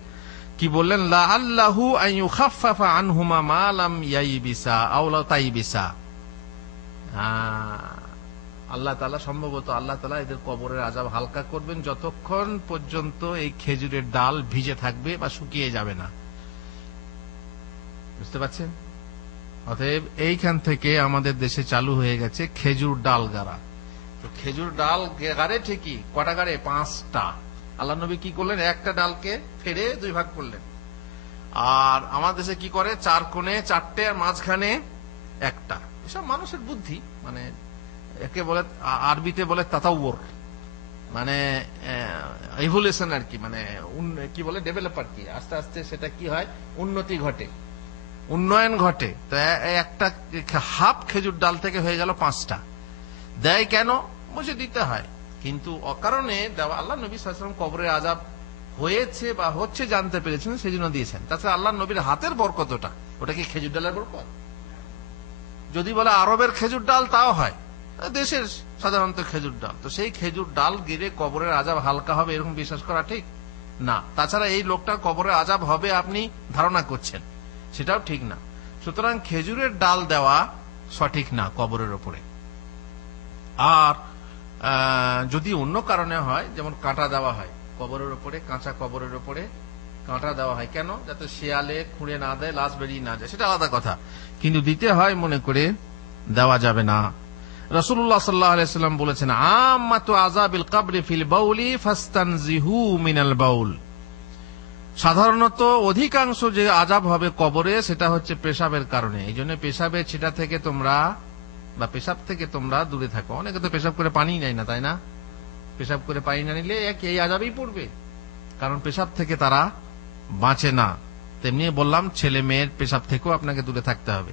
কি বললেন? লা আল্লাহু আন ইউখাফফাফা আনহুমা মা লাম ইয়াইবিসা আও লা তাইবিসা, আল্লাহ তাআলা সম্ভবত আল্লাহ তাআলা এদের কবরের আযাব হালকা করবেন যতক্ষণ পর্যন্ত এই খেজুরের ডাল ভিজে থাকবে বা শুকিয়ে যাবে না। বুঝতে পারছেন? অতএব এইখান থেকে আমাদের দেশে চালু হয়ে গেছে খেজুর ডাল গাড়া। তো খেজুর ডাল গাড়ে ঠিকই, কটা গাড়ে? 5টা। আল্লাহ নবী কি করলেন? একটা ডালকে ফেড়ে দুই ভাগ করলেন। আর আমার দেশে কি করে? 4 কোণে 4টে আর মাঝখানে একটা। এসব মানুষের বুদ্ধি, মানে একে বলে আরবিতে বলে তাতাউর, মানে ইভলিউশন আর কি, মানে কি বলে ডেভেলপ আর কি, আস্তে আস্তে সেটা কি হয়? উন্নতি ঘটে, উন্নয়ন ঘটে। তো একটা হাফ খেজুর ডাল থেকে হয়ে গেল 5টা। দেয় কেন? বুঝে দিতে হয়, কিন্তু অকারণে দেওয়া। আল্লাহ নবী সাল্লাল্লাহু আলাইহি ওয়াসাল্লাম কবরে আযাব হয়েছে বা হচ্ছে জানতে পেরেছেন, সেই জন্য দিয়েছেন। তাছাড়া আল্লাহ নবীর হাতের বরকতটা, ওটা কি খেজুর ডালের বরকত? যদি বলে আরবের খেজুর ডাল, তাও হয়, দেশের সাধারণত খেজুর ডাল। তো সেই খেজুর ডাল গিরে কবরের আযাব হালকা হবে এরকম বিশ্বাস করা ঠিক না। তাছাড়া এই লোকটার কবরের আযাব হবে আপনি ধারণা করছেন, সেটাও ঠিক না। সুতরাং খেজুরের ডাল দেওয়া সঠিক না কবরের উপরে। আর যদি অন্য কারণে হয়, যেমন কাঁটা দেওয়া হয় কবরের উপরে, কাঁচা কবরের উপরে কাঁটা দেওয়া হয় কেন? যাতে শিয়ালে খুঁড়ে না দেয়, লাশ বেরিয়ে না যায়, সেটা আলাদা কথা, কিন্তু দিতে হয় মনে করে দেওয়া যাবে না। রাসূলুল্লাহ সাল্লাল্লাহু আলাইহি ওয়াসাল্লাম বলেছেন, আম্মাতু আযাবিল কবরি ফিল বাউলি ফাস্তানজিহু মিনাল বাউল, সাধারণত অধিকাংশ যে আযাব হবে কবরে সেটা হচ্ছে পেশাবের কারণে। এই জন্য পেশাবের ছিটা থেকে তোমরা বা পেশাব থেকে তোমরা দূরে থাকো। অনেকে তো পেশাব করে পানি নেয় না, তাই না? পেশাব করে পানি না নিলে এই আযাবই পড়বে, কারণ পেশাব থেকে তারা বাঁচে না। তেমনি বললাম ছেলে মেয়ের পেশাব থেকেও আপনাকে দূরে থাকতে হবে।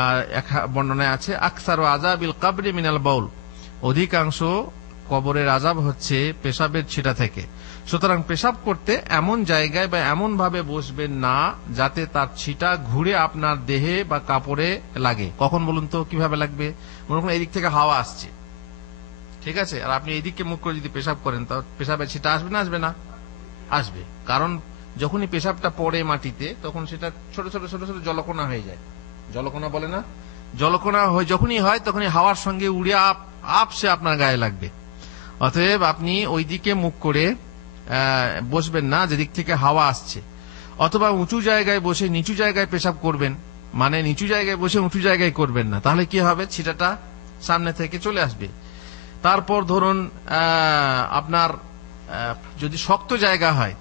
আর এক বর্ণনায় আছে আকসারু আযাবিল কবরি মিনাল বাউল, অধিকাংশ কবরের আযাব হচ্ছে পেশাবের ছিটা থেকে। সুতরাং পেশাব করতে এমন জায়গায় বা এমন ভাবে বসবেন না যাতে তার ছিটা ঘুরে আপনার দেহে বা কাপড়ে লাগে। কখন বলুন তো কিভাবে লাগবে? মনে করুন এদিক থেকে হাওয়া আসছে, ঠিক আছে, আর আপনি এইদিকে মুখ করে যদি পেশাব করেন, তা পেশাবের ছিটা আসবে না আসবে না? আসবে, কারণ যখনই পেশাবটা পড়ে মাটিতে তখন সেটা ছোট ছোট ছোট ছোট জলকণা হয়ে যায়। জলকণা বলে না, জলকণা যখনই হয় তখনই হাওয়ার সঙ্গে উড়ে আপসে আপনার গায়ে লাগবে। অতএব আপনি ওই দিকে মুখ করে বসবেন না যেদিক থেকে হাওয়া আসছে, অথবা উঁচু জায়গায় বসে নিচু জায়গায় পেশাব করবেন, মানে নিচু জায়গায় বসে উঁচু জায়গায় করবেন না, তাহলে কি হবে? ছিটাটা সামনে থেকে চলে আসবে। তারপর ধরুন আপনার যদি শক্ত জায়গা হয়,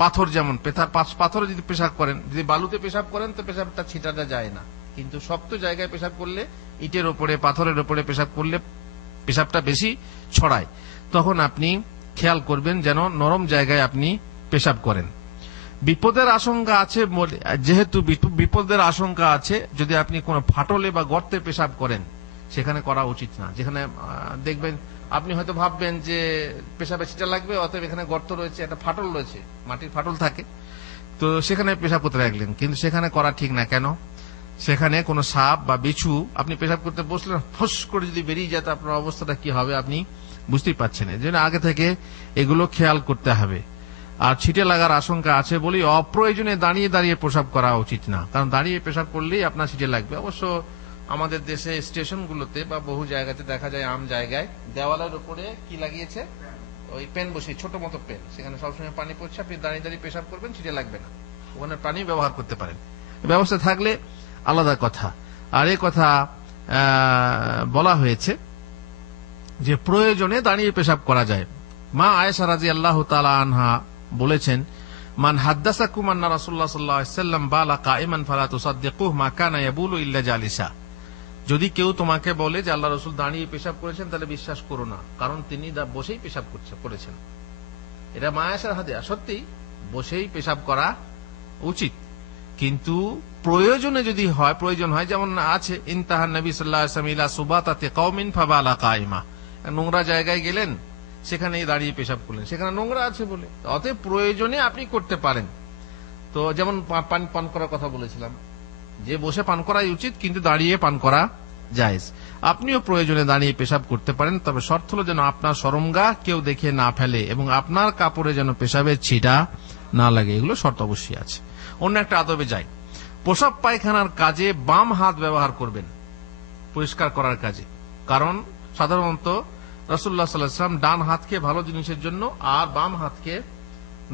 পাথর, যেমন পাথরে যদি পেশাব করেন, যদি বালুতে পেশাব করেন তো পেশাবটা ছিটাটা যায় না, কিন্তু শক্ত জায়গায় পেশাব করলে, ইটের ওপরে পাথরের ওপরে পেশাব করলে পেশাবটা বেশি ছড়ায়। তখন আপনি খেয়াল করবেন যেন নরম জায়গায় আপনি পেশাব করেন। বিপদের আশঙ্কা আছে, যেহেতু বিপদের আশঙ্কা আছে, যদি আপনি কোনো ফাটলে বা গর্তে পেশাব করেন সেখানে করা উচিত না। যেখানে দেখবেন, আপনি হয়তো ভাববেন যে পেশাবে ছিটা লাগবে, অতএব এখানে গর্ত রয়েছে, একটা ফাটল রয়েছে, মাটির ফাটল থাকে, তো সেখানে পেশাব করতে লাগলেন, কিন্তু সেখানে করা ঠিক না। কেন? সেখানে কোনো সাপ বা বিছু, আপনি পেশাব করতে বসলেন, ফস করে যদি বেরিয়ে যায়, আপনার অবস্থাটা কি হবে আপনি বুঝতেই পারছেন। এই জন্য আগে থেকে এগুলো খেয়াল করতে হবে। আর ছিটে লাগার আশঙ্কা আছে বলেই অপ্রয়োজনে দাঁড়িয়ে দাঁড়িয়ে পেশাব করা উচিত না, কারণ দাঁড়িয়ে পেশাব করলেই আপনার ছিটে লাগবে। অবশ্য আমাদের দেশে স্টেশনগুলোতে বা বহু জায়গাতে দেখা যায়, আম জায়গায় দেওয়ালের উপরে কি লাগিয়েছে, ওই পেন বসে, ছোট মতো পেন, সেখানে সবসময় পানি পড়ছে, আপনি দাঁড়িয়ে দাঁড়িয়ে পেশাব করবেন, ছিটে লাগবে না, ওখানে পানি ব্যবহার করতে পারেন। ব্যবস্থা থাকলে আলাদা কথা। আর এই কথা বলা হয়েছে যে প্রয়োজনে দাঁড়িয়ে পেশাব করা যায়। মা আয়েশা রাদিয়াল্লাহু তাআলা আনহা বলেছেন, মান হাদ্দাসাকুম আন্না রাসূলুল্লাহ সাল্লাল্লাহু আলাইহি ওয়াসাল্লাম বালা কাইমান ফালা তুসাদ্দিকুহু মা কানা ইয়াবুলু ইল্লা জালিসা। যদি কেউ তোমাকে বলে যে আল্লাহ রাসূল দাঁড়িয়ে পেশাব করেছেন, তাহলে বিশ্বাস করো না, কারণ তিনি বসেই পেশাব করেছেন। এটা মা আয়েশার হাদিস। সত্যি বসেই পেশাব করা উচিত, কিন্তু প্রয়োজনে যদি হয়, প্রয়োজন হয়, যেমন আছে ইনতাহান নবী সাল্লাল্লাহু আলাইহি ওয়াসাল্লাম ইলা সুবাতাতি কওমিন ফাবালা কাইমা, নোংরা জায়গায় গেলেন, সেখানে দাঁড়িয়ে পেশাব করলেন, সেখানে নোংরা আছে বলে, অতএব প্রয়োজনে আপনি করতে পারেন। তো যেমন পানি পান করার কথা বলেছিলাম, যে বসে পান করাই উচিত, কিন্তু দাঁড়িয়ে পান করা জায়েজ। আপনিও প্রয়োজনে দাঁড়িয়ে পেশাব করতে পারেন, তবে শর্ত হলো যেন আপনার শরমগাহ কেউ দেখে না ফেলে এবং আপনার কাপড়ে যেন পেশাবের ছিটা না লাগে, এগুলো শর্ত অবশ্যই আছে। অন্য একটা আদবে যাই, প্রসাব পায়খানার কাজে বাম হাত ব্যবহার করবেন পরিষ্কার করার কাজে, কারণ সাধারণত রাসূলুল্লাহ সাল্লাল্লাহু আলাইহি ওয়াসাল্লাম ডান হাতকে ভালো জিনিসের জন্য আর বাম হাতকে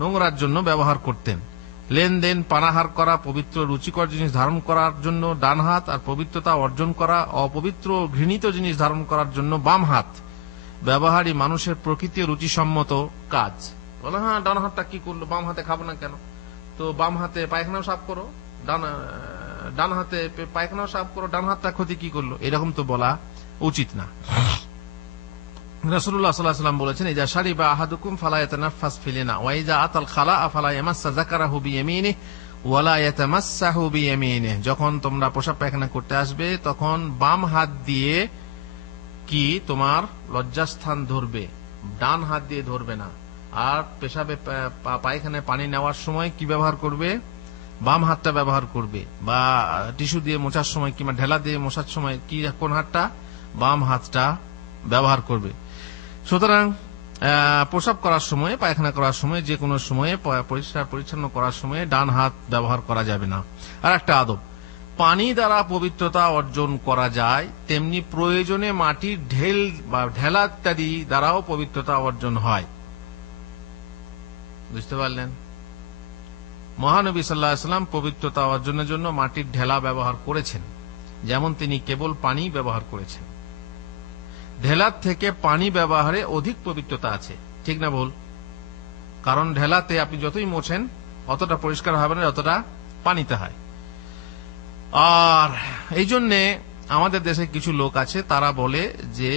নোংরার জন্য ব্যবহার করতেন। লেনদেন, পানাহার করা, পবিত্র রুচিকর জিনিস ধারণ করার জন্য ডান হাত, আর পবিত্রতা অর্জন করা, অপবিত্র ঘৃণিত জিনিস ধারণ করার জন্য বাম হাত ব্যবহারই মানুষের প্রকৃতি রুচিসম্মত কাজ। বলে হ্যাঁ, ডান হাতটা কি করলো, বাম হাতে খাবো না কেন? তো বাম হাতে পায়খানাও সাফ করো, ডান হাতে পায়খানাও সাফ করো, ডান হাতটা ক্ষতি কি করলো, এরকম তো বলা উচিত না। রাসূলুল্লাহ সাল্লাল্লাহু আলাইহি ওয়াসাল্লাম বলেছেন, ইজা শারিবা আহাদুকুম ফালা ইয়াতানাফাস ফিলিনা ওয়া ইজা আতাল খালা ফালা ইয়ামাসসা যাকারাহু বিয়ামিনিহি ওয়া লা ইয়াতামাসসাহু বিয়ামিনিহি। যখন তোমরা পেশাব পায়খানা করতে আসবে, তখন বাম হাত দিয়ে কি তোমার লজ্জাস্থান ধরবে, ডান হাত দিয়ে ধরবে না। আর পেশাবে পায়খানায় পানি নেওয়ার সময় কি ব্যবহার করবে? বাম হাতটা ব্যবহার করবে, বা টিস্যু দিয়ে মোছার সময় কিংবা ঢেলা দিয়ে মোছার সময় কি কোন হাতটা? বাম হাতটা ব্যবহার করবে। সুতরাং প্রসাব করার সময়, পায়খানা করার সময়, যে কোনো সময়ে পরিষ্কার পরিচ্ছন্ন করার সময় ডান হাত ব্যবহার করা যাবে না। আর একটা আদব, পানি দ্বারা পবিত্রতা অর্জন করা যায়, তেমনি প্রয়োজনে মাটির ঢেল বা ঢেলা ইত্যাদি দ্বারাও পবিত্রতা অর্জন হয়। বুঝতে পারলেন? মহানবী সাল্লাল্লাহু আলাইহি ওয়াসাল্লাম পবিত্রতা অর্জনের জন্য মাটির ঢেলা ব্যবহার করেছেন, যেমন তিনি কেবল পানি ব্যবহার করেছেন। ঢেলার থেকে পানি ব্যবহারে অধিক পবিত্রতা আছে, ঠিক না ভুল? কারণ ঢেলাতে আপনি যতই মোছেন অতটা পরিষ্কার হবে না যতটা পানিতে হয়। আর এই জন্যে আমাদের দেশে কিছু লোক আছে, তারা বলে যে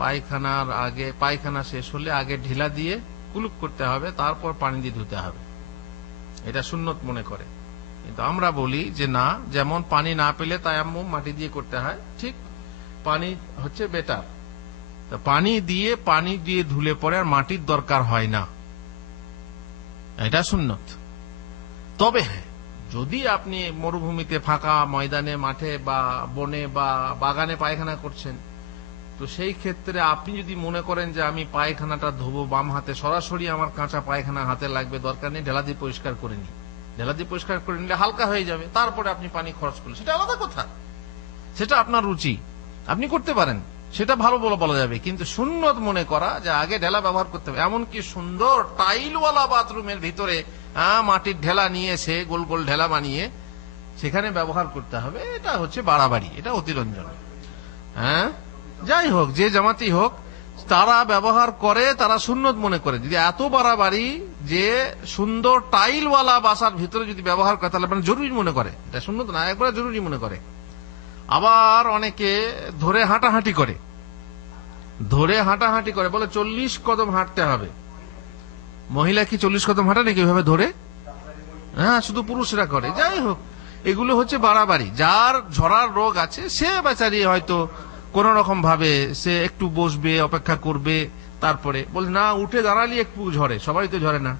পায়খানার আগে, পায়খানা শেষ হলে আগে ঢিলা দিয়ে কুলুপ করতে হবে, তারপর পানি দিয়ে ধুতে হবে, এটা সুন্নত মনে করে। কিন্তু আমরা বলি যে না, যেমন পানি না পেলে তায়াম্মুম মাটি দিয়ে করতে হয়, ঠিক পানি হচ্ছে বেটার। পানি দিয়ে ধুলে পরে আর মাটির দরকার হয় না, এটা সুন্নত। তবে যদি আপনি মরুভূমিতে, ফাঁকা ময়দানে, মাঠে বা বনে বা বাগানে পায়খানা করছেন, তো সেই ক্ষেত্রে আপনি যদি মনে করেন যে আমি পায়খানাটা ধোবো বাম হাতে, সরাসরি আমার কাঁচা পায়খানা হাতে লাগবে, দরকার নেই, ঢেলা দিয়ে পরিষ্কার করে নি। ঢেলা দিয়ে পরিষ্কার করে নিলে হালকা হয়ে যাবে, তারপরে আপনি পানি খরচ করলেন, সেটা আলাদা কথা, সেটা আপনার রুচি, আপনি করতে পারেন, সেটা ভালো বলা যাবে। কিন্তু সুন্নত মনে করা যে আগে ঢেলা ব্যবহার করতে হবে, এমনকি সুন্দর টাইলওয়ালা বাথরুমের ভিতরে মাটির ঢেলা নিয়ে এসে গোল গোল ঢেলা বানিয়ে সেখানে ব্যবহার করতে হবে, এটা হচ্ছে বাড়াবাড়ি, এটা অতিরঞ্জন। হ্যাঁ, যাই হোক, যে জামাতি হোক, তারা ব্যবহার করে, তারা সুন্নত মনে করে। যদি এত বাড়াবাড়ি যে সুন্দর টাইলওয়ালা বাসার ভিতরে যদি ব্যবহার করে, তাহলে মানে জরুরি মনে করে, এটা সুন্নত না, একবারে জরুরি মনে করে। আবার অনেকে ধরে হাঁটাহাঁটি করে, বলে 40 কদম হাঁটতে হবে। মহিলা কি 40 কদম হাঁটে নাকি ওইভাবে ধরে? হ্যাঁ, শুধু পুরুষরা করে। যাই হোক, এগুলো হচ্ছে বাড়াবাড়ি। যার ঝরার রোগ আছে সে বেচারি হয়তো কোন রকম ভাবে সে একটু বসবে, অপেক্ষা করবে, তারপরে বলে না উঠে দাঁড়ালি একটু ঝরে। সবারই তো ঝরে না,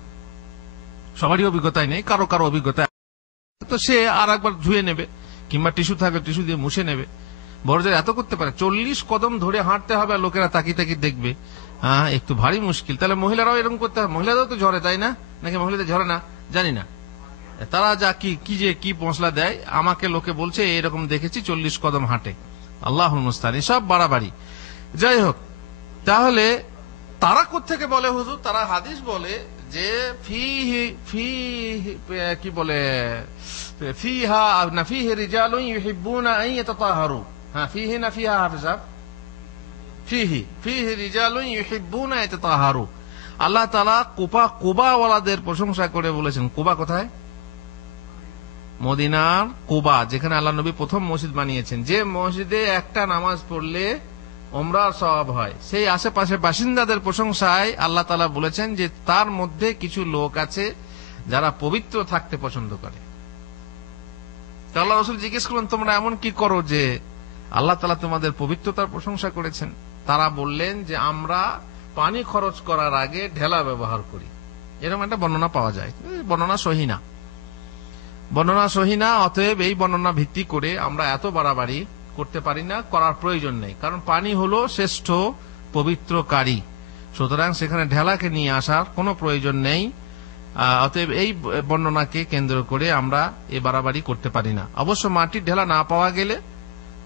সবারই অভিজ্ঞতায় নেই, কারো কারো অভিজ্ঞতা, তো সে আর একবার ধুয়ে নেবে, কিংবা টিস্যু থাকলে টিস্যু দিয়ে মুছে নেবে। বড়দের এত করতে পারে? 40 কদম ধরে হাঁটতে হবে, লোকেরা তাকিয়ে তাকিয়ে দেখবে। হ্যাঁ, একটু ভারী মুশকিল। তাহলে মহিলারাও এরকম করতে হবে? মহিলারাও তো ঝরে, তাই না? নাকি মহিলাদের ঝরে না জানি না। তারা যা কি মশলা দেয়, আমাকে লোকে বলছে এরকম দেখেছি 40 কদম হাঁটে। আল্লাহুল মুস্তাআন, সব বাড়াবাড়ি। যাই হোক, তাহলে তারা কোত্থেকে বলে হুজুর? তারা হাদিস বলে যে কি বলে, ফিহা না ফিহি রিজালুন ইউহিব্বুনা আন ইয়াতাতাহারু। হ্যাঁ, ফিহি না ফিহা হাফেজ সাহেব? ফিহি রিজালুন ইউহিব্বুনা আন ইয়াতাতাহারু। আল্লাহ তাআলা কুবা ওয়ালাদের প্রশংসা করে বলেছেন। কুবা কোথায়? মদিনার কুবা, যেখানে আল্লাহ নবী প্রথম মসজিদ বানিয়েছেন। যে মসজিদে একটা নামাজ পড়লে ওমরার সওয়াব হয়, সেই আশেপাশে বাসিন্দাদের প্রশংসায় আল্লাহ তাআলা বলেছেন যে তার মধ্যে কিছু লোক আছে যারা পবিত্র থাকতে পছন্দ করে। আল্লাহ রাসূল জিজ্ঞেস করলেন, তোমরা এমন কি করো যে আল্লাহ তাআলা তোমাদের পবিত্রতার প্রশংসা করেছেন? তারা বললেন যে আমরা পানি খরচ করার আগে ঢেলা ব্যবহার করি। এরকম একটা বর্ণনা পাওয়া যায়, বর্ণনা সহি না। অতএব এই বর্ণনা ভিত্তি করে আমরা এত বাড়াবাড়ি করতে পারি না, করার প্রয়োজন নেই। কারণ পানি হলো শ্রেষ্ঠ পবিত্রকারী, সুতরাং সেখানে ঢেলাকে নিয়ে আসার কোনো প্রয়োজন নেই। অতএব এই বর্ণনাকে কেন্দ্র করে আমরা এ বাড়াবাড়ি করতে পারি না। অবশ্য মাটির ঢেলা না পাওয়া গেলে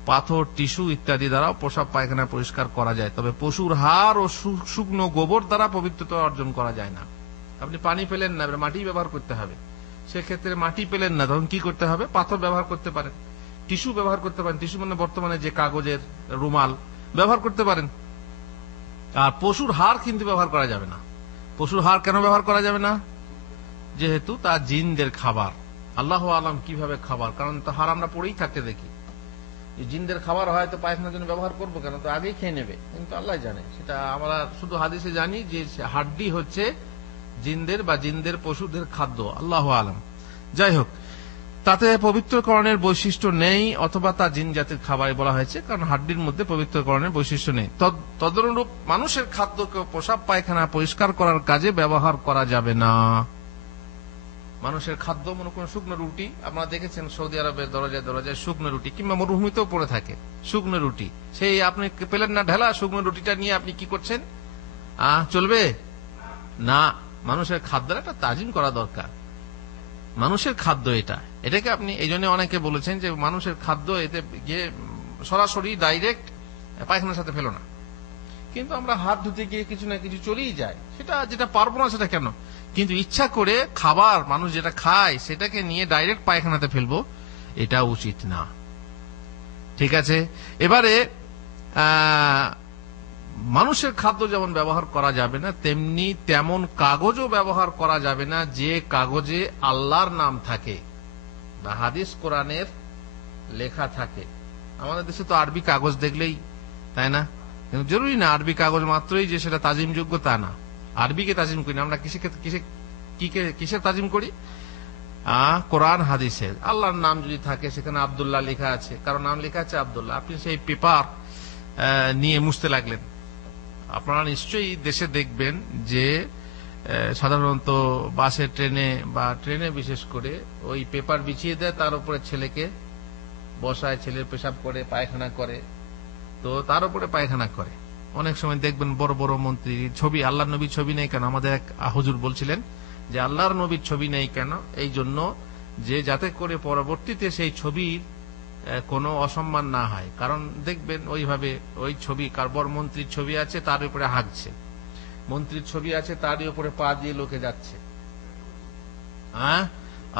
পাথর, টিস্যু ইত্যাদি দ্বারাও প্রসাব পায়খানা পরিষ্কার করা যায়। তবে পশুর হাড় ও শুকনো গোবর দ্বারা পবিত্রতা অর্জন করা যায় না। আপনি পানি পেলেন না, মাটি ব্যবহার করতে হবে। সেক্ষেত্রে মাটি পেলেন না, তখন কি করতে হবে? পাথর ব্যবহার করতে পারেন, টিস্যু ব্যবহার করতে পারেন। টিস্যু মানে বর্তমানে যে কাগজের রুমাল, ব্যবহার করতে পারেন। আর পশুর হাড় কিন্তু ব্যবহার করা যাবে না। পশুর হাড় কেন ব্যবহার করা যাবে না? যেহেতু তা জিনদের খাবার। আল্লাহ আলাম কিভাবে খাবার, কারণ তো হাড় আমরা পড়েই থাকতে দেখি। জিনদের খাবার হয় তো পায়খানার জন্য ব্যবহার করবো কেন? তো আগেই খেয়ে নেবে, কিন্তু আল্লাহ জানে। সেটা আমরা শুধু হাদিসে জানি যে হাড্ডি হচ্ছে জিনদের বা জিনদের পশুদের খাদ্য। আল্লাহ আলাম। যাই হোক, তাতে পবিত্রকরণের বৈশিষ্ট্য নেই, অথবা তা জিন জাতির খাবারে বলা হয়েছে, কারণ হাড্ডির মধ্যে পবিত্রকরণের বৈশিষ্ট্য নেই। তদনুরূপ মানুষের খাদ্যকে প্রসাব পায়খানা পরিষ্কার করার কাজে ব্যবহার করা যাবে না। মানুষের খাদ্য, মনে করুন শুকনো রুটি, আপনারা দেখেছেন সৌদি আরবের দরজায় দরজায় শুকনো রুটি, কিংবা মরুভূমিতেও পড়ে থাকে শুকনো রুটি। সেই আপনি পেলেন না ঢেলা, শুকনো রুটিটা নিয়ে আপনি কি করছেন? চলবে না। মানুষের খাদ্যের একটা তাজিম করা দরকার। মানুষের খাদ্য এটাকে আপনি এই জন্য অনেকে বলেছেন যে মানুষের খাদ্য এতে গিয়ে সরাসরি ডাইরেক্ট পায়খানার সাথে ফেলো না। কিন্তু আমরা হাত ধুতে গিয়ে কিছু না কিছু চলেই যায়, সেটা যেটা পারবো না সেটা কেন? কিন্তু ইচ্ছা করে খাবার মানুষ যেটা খায় সেটাকে নিয়ে ডাইরেক্ট পায়খানাতে ফেলবো, এটা উচিত না। ঠিক আছে, এবারে মানুষের খাদ্য যেমন ব্যবহার করা যাবে না, তেমনি তেমন কাগজও ব্যবহার করা যাবে না যে কাগজে আল্লাহর নাম থাকে বা হাদিস কোরআনের লেখা থাকে। আমাদের দেশে তো আরবি কাগজ দেখলেই, তাই না? কিন্তু জরুরি না আরবি কাগজ মাত্রই যে সেটা তাজিম যোগ্য, তা না। আরবিকে তাজিম করি না আমরা, কিসের তাজিম করি? কোরআন হাদিসের। আল্লাহর নাম যদি থাকে, সেখানে আব্দুল্লাহ লেখা আছে, কারণ নাম লেখা আছে আব্দুল্লাহ, আপনি সেই পেপার নিয়ে মুছতে লাগলেন। আপনারা নিশ্চয়ই দেশে দেখবেন যে সাধারণত বাসে, ট্রেনে বা ট্রেনে বিশেষ করে ওই পেপার বিছিয়ে দেয়, তার উপরে ছেলেকে বসায়, ছেলের পেশাব করে, পায়খানা করে, তো তার উপরে পায়খানা করে। অনেক সময় দেখবেন বড় বড় মন্ত্রী ছবি, আল্লাহর নবীর ছবি নেই কেন? আমাদের এক হুজুর বলছিলেন যে আল্লাহর নবীর ছবি নেই কেন? এই জন্য যে যাতে করে পরবর্তীতে সেই ছবির কোনো অসম্মান না হয়। কারণ দেখবেন ওইভাবে ওই ছবি, কারবর মন্ত্রীর ছবি আছে তার উপরে হাঁকছে, মন্ত্রীর ছবি আছে তারই উপরে পা দিয়ে লোকে যাচ্ছে।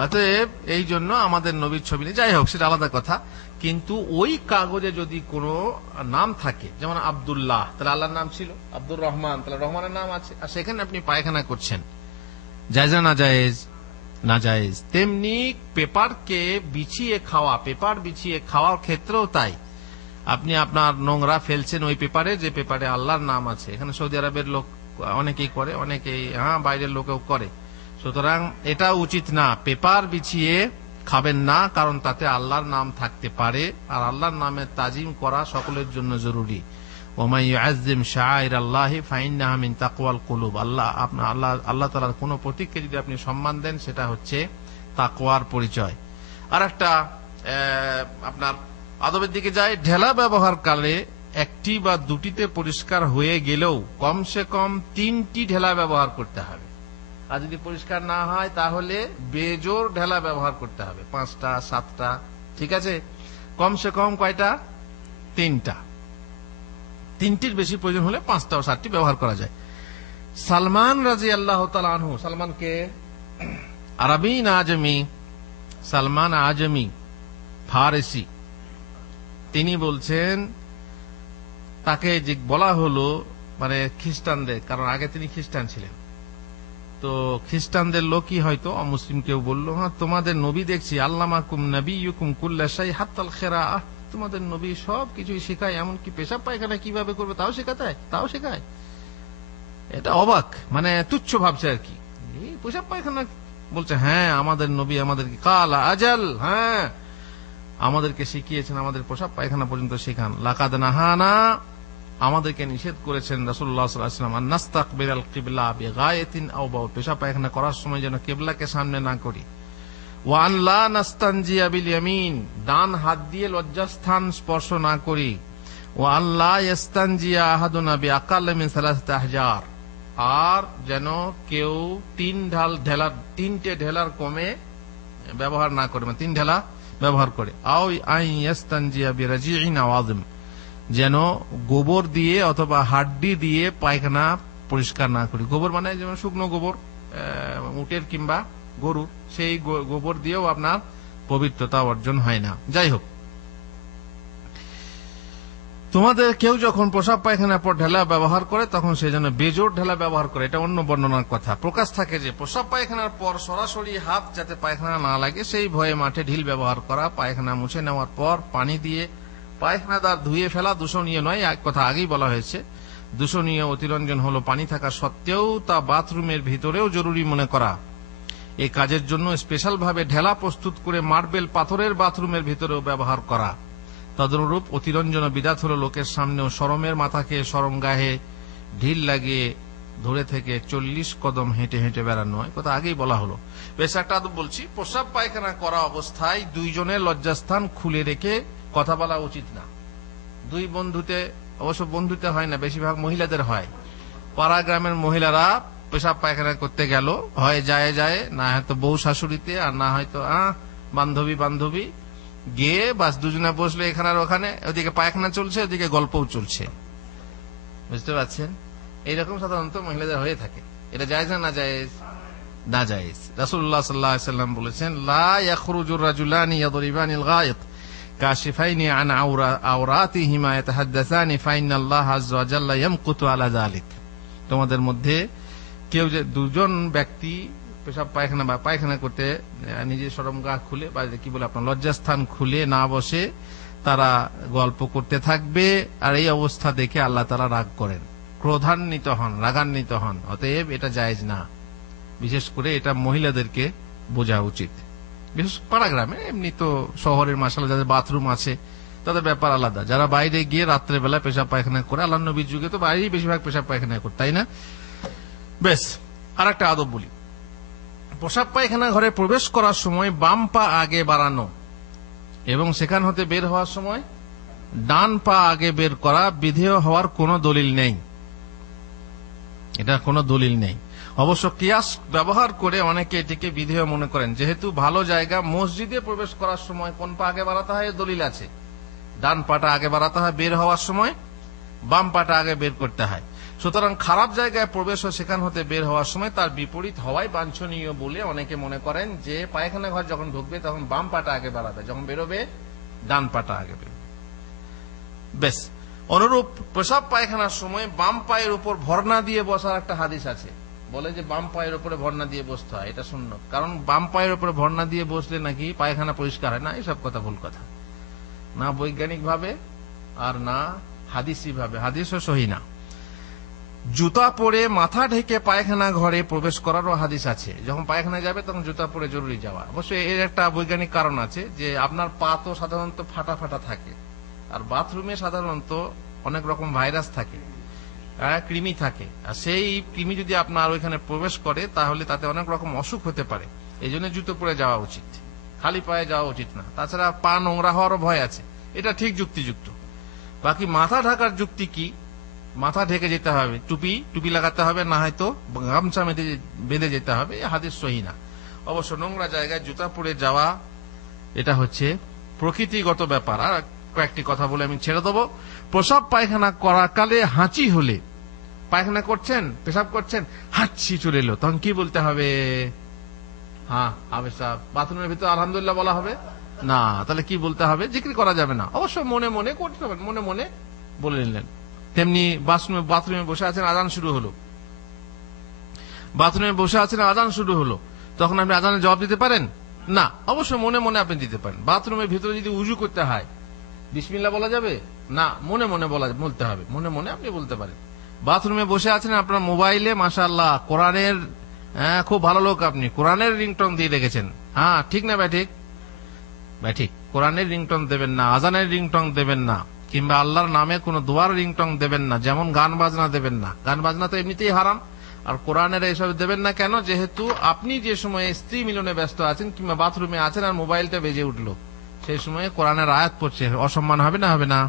অতএব এই জন্য আমাদের নবীর ছবি নেই। যাই হোক, সেটা আলাদা কথা। কিন্তু ওই কাগজে যদি কোনো নাম থাকে, যেমন আব্দুল্লাহ, তাহলে আল্লাহর নাম ছিল, আব্দুর রহমান, তাহলে রহমানের নাম আছে, আর সেখানে আপনি পায়খানা করছেন, জায়েজ না জায়েজ? না জায়েজ। তেমনি পেপারকে বিছিয়ে খাওয়া, পেপার বিছিয়ে খাওয়ার ক্ষেত্রেও তাই। আপনি আপনার নোংরা ফেলছেন ওই পেপারে, যে পেপারে আল্লাহর নাম আছে। এখানে সৌদি আরবের লোক অনেকেই করে, অনেকেই বাইরের লোকেও করে। সুতরাং এটা উচিত না, পেপার বিছিয়ে খাবেন না, কারণ তাতে আল্লাহর নাম থাকতে পারে, আর আল্লাহর নামের তাজিম করা সকলের জন্য জরুরি। ওমাই ইউআযযিম শাআইরাল্লাহি ফাইন্নাহা মিন তাকওয়াল কুলুব। আল্লাহ তাআলার কোন প্রতীককে যদি আপনি সম্মান দেন, সেটা হচ্ছে তাকওয়ার পরিচয়। আর একটা আপনার আদবের দিকে যায়, ঢেলা ব্যবহারকালে একটি বা দুটিতে পরিষ্কার হয়ে গেলেও কমসে কম 3টি ঢেলা ব্যবহার করতে হবে। আর যদি পরিষ্কার না হয় তাহলে বেজোর ঢেলা ব্যবহার করতে হবে, 5টা 7টা, ঠিক আছে। কমসে কম কয়টা? 3টা। 3টির বেশি প্রয়োজন হলে 5টা ও 7টি ব্যবহার করা যায়। সালমান রাদিয়াল্লাহু তাআলা আনহু, সালমানকে আরবি না আজমি? সালমান আজমি, ফারসি। তিনি বলছেন, তাকে যে বলা হলো মানে খ্রিস্টানদের, কারণ আগে তিনি খ্রিস্টান ছিলেন, তো খ্রিস্টানদের লোকই হয়তো অমুসলিম কেউ বলল, হ্যাঁ তোমাদের নবী দেখছি আল্লামাকুম নবিয়্যুকুম কুল্লা শাই হাত্তাল খিরাআহ, তোমাদের নবী সব কিছুই শেখায়, এমনকি পেশাব পায়খানা কিভাবে করবে তাও শেখায়। এটা অবাক, মানে তুচ্ছ ভাবছে আর কি, এই পেশাব পায়খানা বলছে। হ্যাঁ আমাদের নবী আমাদেরকে কালা আজাল, হ্যাঁ আমাদেরকে শিখিয়েছেন, আমাদের পেশাব পায়খানা পর্যন্ত শেখান। লাকাদ নাহানা, আমাদেরকে নিষেধ করেছেন রাসূলুল্লাহ সাল্লাল্লাহু আলাইহি ওয়াসাল্লাম, আন নাস্তাকবিলাল কিবলা বিগায়াতিন আও বাউল, পেশাব পায়খানা করার সময় যেন কিবলাকে সামনে না করি। ওয়া আন লা নাস্তানজিয়া বিল ইয়ামিন, ডান হাত দিয়ে লজ্জাস্থান স্পর্শ না করি। ওয়া আন লা ইস্তানজিয়া আহাদুনা বিআকাল্লি মিন সালাসাতি আহজার, আর যেন কেউ 3টে ঢেলার কমে ব্যবহার না করে, মানে 3 ঢেলা ব্যবহার করে। আও আন ইস্তানজিয়া বিরাজিইন আও আযম, যেন গোবর দিয়ে অথবা হাড্ডি দিয়ে পায়খানা পরিষ্কার না করি। গোবর মানে যেমন শুকনো গোবর, উটের কিংবা গরুর, সেই গোবর দিয়েও আপনার পবিত্রতা অর্জন হয় না। যাই হোক, তোমাদের কেউ যখন প্রসাব পায়খানার পর ঢেলা ব্যবহার করে তখন সে যেন বেজোর ঢেলা ব্যবহার করে। এটা অন্য বর্ণনার কথা। প্রকাশ থাকে যে প্রসাব পায়খানার পর সরাসরি হাত যাতে পায়খানা না লাগে সেই ভয়ে মাঠে ঢিল ব্যবহার করা, পায়খানা মুছে নেওয়ার পর পানি দিয়ে পায়খানাদার ধুয়ে ফেলা দূষণীয় নয়, এক কথা আগেই বলা হয়েছে। দূষণীয় অতিরঞ্জন হলো পানি থাকা সত্ত্বেও তা বাথরুমের ভিতরেও জরুরি মনে করা। এই কাজের জন্য স্পেশাল ভাবে ঢেলা প্রস্তুত করে মার্বেল পাথরের বাথরুমের ভিতরেও ব্যবহার করা। তদনুরূপ অতিরঞ্জন বিদাত হলো লোকের সামনেও শরমের মাথাকে শরম গায়ে ঢিল লাগিয়ে ধরে থেকে 40 কদম হেঁটে হেঁটে বেড়ানো, কথা আগেই বলা হলো। বেশ একটা আদব বলছি, প্রসাব পায়খানা করা অবস্থায় দুইজনের লজ্জাস্থান খুলে রেখে কথা বলা উচিত না। দুই বন্ধুতে, অবশ্য বন্ধুতে হয় না, বেশিরভাগ মহিলাদের হয়। পাড়া গ্রামের মহিলারা পেশাব পায়খানা করতে গেল, হয় যায় না হয়তো বউ শাশুড়িতে, আর না হয়তো বান্ধবী গিয়ে বাস দুজনে বসলে এখানে আর ওখানে, ওদিকে পায়খানা চলছে ওদিকে গল্পও চলছে, বুঝতে পারছেন? এইরকম সাধারণত মহিলাদের হয়ে থাকে। এটা জায়েজ না জায়েজ? না জায়েজ। রাসূলুল্লাহ সাল্লাল্লাহু আলাইহি ওয়াসাল্লাম বলেছেন, লা ইয়াখরুজুর রাজুলানি ইয়াদরিবানিল গায়ত কাশিফাইনি আন আওরাতিহিমা ইয়াতাহাদ্দাসানি ফাইনাল্লাহ আযজা ওয়া জাল্লা ইয়ামকুতু আলা যালিক। তোমাদের মধ্যে কেউ যে দুজন ব্যক্তি পেশাব পায়খানা বা পায়খানা করতে নিজের শরমগাহ খুলে বা কি বলে আপনার লজ্জাস্থান খুলে না বসে তারা গল্প করতে থাকবে, আর এই অবস্থা দেখে আল্লাহ তাআলা রাগ করেন, ক্রোধান্বিত হন, রাগান্বিত হন। অতএব এটা জায়েজ না। বিশেষ করে এটা মহিলাদেরকে বোঝা উচিত। বিশেষ পাড়া গ্রামে, এমনি তো শহরের মাশাআল্লাহ যাদের বাথরুম আছে তাদের ব্যাপার আলাদা। যারা বাইরে গিয়ে রাত্রেবেলা পেশাব পায়খানা করে, আল্লাহর নবীর যুগে তো বাইরেই বেশিরভাগ পেশাব পায়খানা করে, তাই না? বেশ, আর একটা আদব বলি। পেশাব পায়খানা ঘরে প্রবেশ করার সময় বাম পা আগে বাড়ানো এবং সেখান হতে বের হওয়ার সময় ডান পা আগে বের করা বিধেয় হওয়ার কোনো দলিল নেই। এটা কোনো দলিল নেই। অবশ্য কিয়াস ব্যবহার করে অনেকে এটিকে বিধেয় মনে করেন। যেহেতু ভালো জায়গা, মসজিদে প্রবেশ করার সময় কোন পা আগে বাড়াতে হয় দলিল আছে, ডান পাটা আগে বাড়াতে হয়, বের হওয়ার সময় বাম পাটা আগে বের করতে হয়। সুতরাং খারাপ জায়গায় প্রবেশ ও সেখান হতে বের হওয়ার সময় তার বিপরীত হওয়াই বাঞ্ছনীয় বলে অনেকে মনে করেন যে পায়খানা ঘর যখন ঢুকবে তখন বাম পাটা আগে বাড়াবে, যখন বেরোবে ডান পাটা আগে বেরোবে। বেশ, অনুরূপ পেশাব পায়খানার সময় বাম পায়ের উপর ভরনা দিয়ে বসার একটা হাদিস আছে, বলে যে বাম পায়ের উপরে ভরনা দিয়ে বসতে হয়, এটা সুন্নত। কারণ বাম পায়ের উপরে ভরনা দিয়ে বসলে নাকি পায়খানা পরিষ্কার হয় না। এসব কথা ভুল কথা, না বৈজ্ঞানিক ভাবে আর না হাদিসি ভাবে, হাদিসও সহি না। জুতা পরে মাথা ঢেকে পায়খানা ঘরে প্রবেশ করারও হাদিস আছে। যখন পায়খানায় যাবে তখন জুতা পরে জরুরি যাওয়া। অবশ্যই এর একটা বৈজ্ঞানিক কারণ আছে, যে আপনার পা তো সাধারণত ফাটা ফাটা থাকে, আর বাথরুমে সাধারণত অনেক রকম ভাইরাস থাকে, কৃমি থাকে, আর সেই কৃমি যদি আপনার ওইখানে প্রবেশ করে তাহলে তাতে অনেক রকম অসুখ হতে পারে। এই জন্য জুতো পরে যাওয়া উচিত, খালি পায়ে যাওয়া উচিত না। তাছাড়া পা নোংরা হওয়ারও ভয় আছে, এটা ঠিক যুক্তিযুক্ত। বাকি মাথা ঢাকার যুক্তি কি? মাথা ঢেকে যেতে হবে, টুপি লাগাতে হবে, না হয়তো গামছা বেঁধে যেতে হবে, হাদিস সহি না। অবশ্য নোংরা জায়গায় জুতা পরে যাওয়া এটা হচ্ছে প্রকৃতিগত ব্যাপার। আর কয়েকটি কথা বলে আমি ছেড়ে দেবো। প্রসাব পায়খানা করাকালে হাঁচি হলে, পায়খানা করছেন, পেশাব করছেন, হাঁচি চলে এলো, তখন কি বলতে হবে? হ্যাঁ হবে সাহেব। বাথরুমের ভিতরে আলহামদুলিল্লাহ বলা হবে না, তাহলে কি বলতে হবে? জিকির করা যাবে না। অবশ্য মনে মনে করতে হবে, মনে মনে বলে নিলেন। তেমনি বাথরুমে বসে আছেন, আজান শুরু হলো, বাথরুমে বসে আছেন, আজান শুরু হলো, তখন আপনি আজানের জবাব দিতে পারেন না? অবশ্য মনে মনে আপনি দিতে পারেন। বাথরুমের ভিতরে যদি উজু করতে হয়, বিসমিল্লাহ বলা যাবে না, মনে মনে বলতে হবে, মনে মনে আপনি বলতে পারেন। বাথরুমে বসে আছেন, আপনার মোবাইলে মাশাআল্লাহ কোরআনের, খুব ভালো লোক আপনি, কোরআনের রিংটোন দিয়ে রেখেছেন। হ্যাঁ ঠিক না? ঠিক। কোরআনের রিংটোন দেবেন না, আজানের রিংটোন দেবেন না, কিংবা আল্লাহর নামে কোন দোয়ার রিংটোন দেবেন না, যেমন গান বাজনা দেবেন না। গান বাজনা তো এমনিতেই হারাম, আর কোরআনের এইসব দেবেন না। কেন? যেহেতু আপনি যে সময়ে স্ত্রী মিলনে ব্যস্ত আছেন কিংবা বাথরুমে আছেন আর মোবাইলটা বেজে উঠলো, সেই সময় কোরআনের আয়াত পড়ছে, অসম্মান হবে না? হবে না?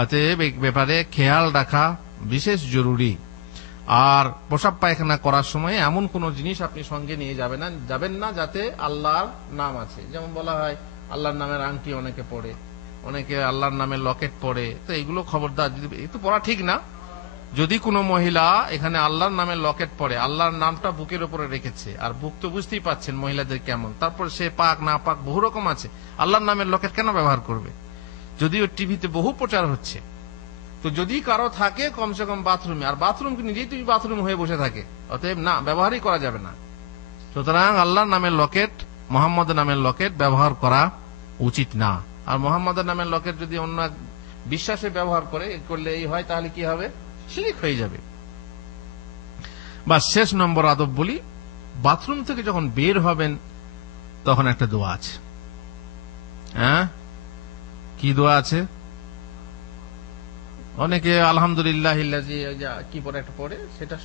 অতএব এই ব্যাপারে খেয়াল রাখা বিশেষ জরুরি। আর প্রসাব পায়খানা করার সময় এমন কোন জিনিস আপনি সঙ্গে নিয়ে যাবেন না যাতে আল্লাহর নাম আছে। যেমন বলা হয় আল্লাহর নামের আংটি অনেকে পড়ে, অনেকে আল্লাহর নামের লকেট পড়ে, তো এগুলো খবরদার, একটু পড়া ঠিক না। যদি কোনো মহিলা এখানে আল্লাহর নামের লকেট পড়ে, আল্লাহর নামটা বুকের উপরে রেখেছে, আর বুক তো বুঝতেই পাচ্ছেন মহিলাদের কেমন, তারপর সে পাক না পাক বহু রকম আছে, আল্লাহর নামের লকেট কেন ব্যবহার করবে? যদিও টিভিতে বহু প্রচার হচ্ছে। তো যদি কারো থাকে কমসে কম বাথরুমে, আর বাথরুম নিজেই তুমি বাথরুম হয়ে বসে থাকে, অতএব না, ব্যবহারই করা যাবে না। সুতরাং আল্লাহর নামের লকেট, মোহাম্মদ নামের লকেট ব্যবহার করা উচিত না। আর মোহাম্মদের নামের লকেট যদি অন্য বিশ্বাসে ব্যবহার করলে এই হয়, তাহলে কি হবে? শিরক হয়ে যাবে। বা শেষ নম্বর আদব বলি, বাথরুম থেকে যখন বের হবেন তখন একটা দোয়া আছে। হ্যাঁ, কি দোয়া আছে? অনেকে আলহামদুলিল্লাহ কি পরে একটা পড়ে, সেটা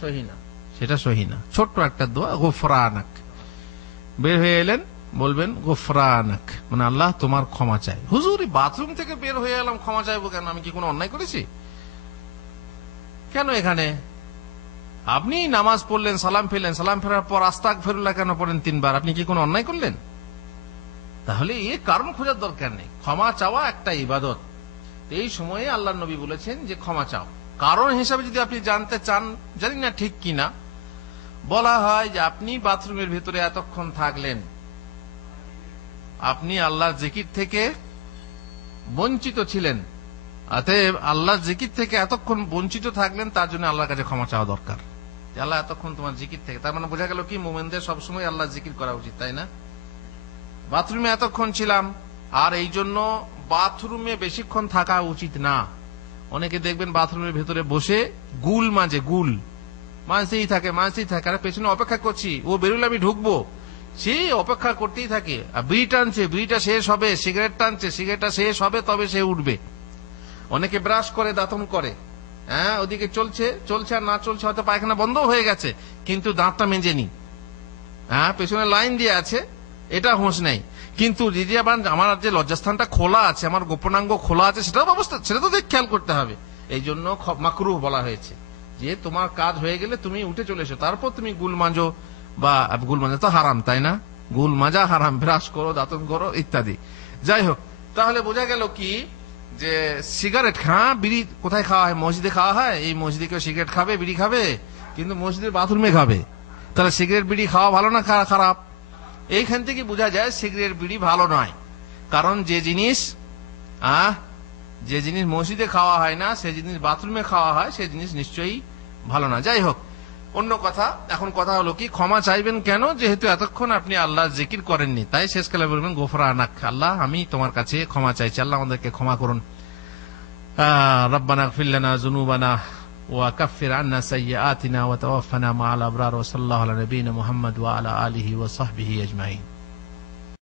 সহি না, ছোট্ট একটা দোয়া, গোফরানাক। বের হয়ে এলেন, বলবেন গোফরানাক, মানে আল্লাহ তোমার ক্ষমা চাই। হুজুর, বাথরুম থেকে বের হয়ে এলাম, ক্ষমা চাইবো কেন? আমি কি কোনো অন্যায় করেছি? কেন এখানে আপনি নামাজ পড়লেন, সালাম ফেললেন, সালাম ফেরার পর আস্তাগফিরুল্লাহ কেন পড়েন 3 বার? আপনি কি কোনো অন্যায় করলেন? তাহলে এই কারণ খোঁজার দরকার নেই। ক্ষমা চাওয়া একটা ইবাদত। এই সময়ে আল্লাহর নবী বলেছেন যে ক্ষমা চাও। কারণ হিসাবে যদি আপনি জানতে চান, জানি না ঠিক কিনা, বলা হয় যে আপনি বাথরুমের ভিতরে এতক্ষণ থাকলেন, আপনি আল্লাহর জিকির থেকে বঞ্চিত ছিলেন, অতএব আল্লাহর জিকির থেকে এতক্ষণ বঞ্চিত থাকলেন, তার জন্য আল্লাহর কাছে ক্ষমা চাওয়া দরকার। আল্লাহ এতক্ষণ তোমার জিকির থেকে, তার মানে বোঝা গেল কি মুমিনদের সবসময় আল্লাহর জিকির করা উচিত, তাই না? বাথরুমে এতক্ষণ ছিলাম, আর এই জন্য বাথরুমে বেশিক্ষণ থাকা উচিত না। অনেকে দেখবেন বাথরুমের ভেতরে বসে মাঝতেই থাকে, আর পেছনে অপেক্ষা করছি, ও বেরোলে আমি ঢুকবো, সে অপেক্ষা করতেই থাকে। আর বিড়ি টানছে, বিড়িটা শেষ হবে, সিগারেট টানছে, সিগারেটটা শেষ হবে, তবে সে উঠবে। অনেকে ব্রাশ করে, দাঁতন করে, হ্যাঁ, ওদিকে চলছে আর না চলছে, হয়তো পায়খানা বন্ধ হয়ে গেছে, কিন্তু দাঁতটা মেজে নি, হ্যাঁ, পেছনে লাইন দিয়ে আছে, এটা হোঁশ নেই। কিন্তু যদি আবার আমার যে লজ্জাস্থানটা খোলা আছে, আমার গোপনাঙ্গ খোলা আছে, সেটা তো খেয়াল করতে হবে। এই জন্য মাকরুহ বলা হয়েছে যে তোমার কাজ হয়ে গেলে তুমি উঠে চলে এসো, তারপর তুমি গুল মাজো, বা গুল মাজা তো হারাম, তাই না? গুল মাজা হারাম, ব্রাশ করো, দাঁতন করো ইত্যাদি। যাই হোক, তাহলে বোঝা গেল কি যে সিগারেট বিড়ি কোথায় খাওয়া হয়? মসজিদে খাওয়া হয়। এই মসজিদে কেউ সিগারেট খাবে, বিড়ি খাবে? কিন্তু মসজিদের বাথরুমে খাবে। তাহলে সিগারেট বিড়ি খাওয়া ভালো না খারাপ? এইখান থেকে বোঝা যায় সিগারেট বিড়ি ভালো নয়। কারণ যে জিনিস মসজিদে খাওয়া হয় না, সে জিনিস বাথরুমে খাওয়া হয়, সে জিনিস নিশ্চয়ই ভালো না। যাই হোক, অন্য কথা। এখন কথা হলো কি, ক্ষমা চাইবেন কেন? যেহেতু এতক্ষণ আপনি আল্লাহর জিকির করেননি, তাই শেষকালে বলবেন গোফরানাক, আল্লাহ আমি তোমার কাছে ক্ষমা চাইছি, আল্লাহ আমাদেরকে ক্ষমা করুন। রব্বানা ইগফির লানা যুনুবানা وكفر عنا سيئاتنا وتوفنا مع الأبرار وصلى الله على نبينا محمد وعلى آله وصحبه أجمعين.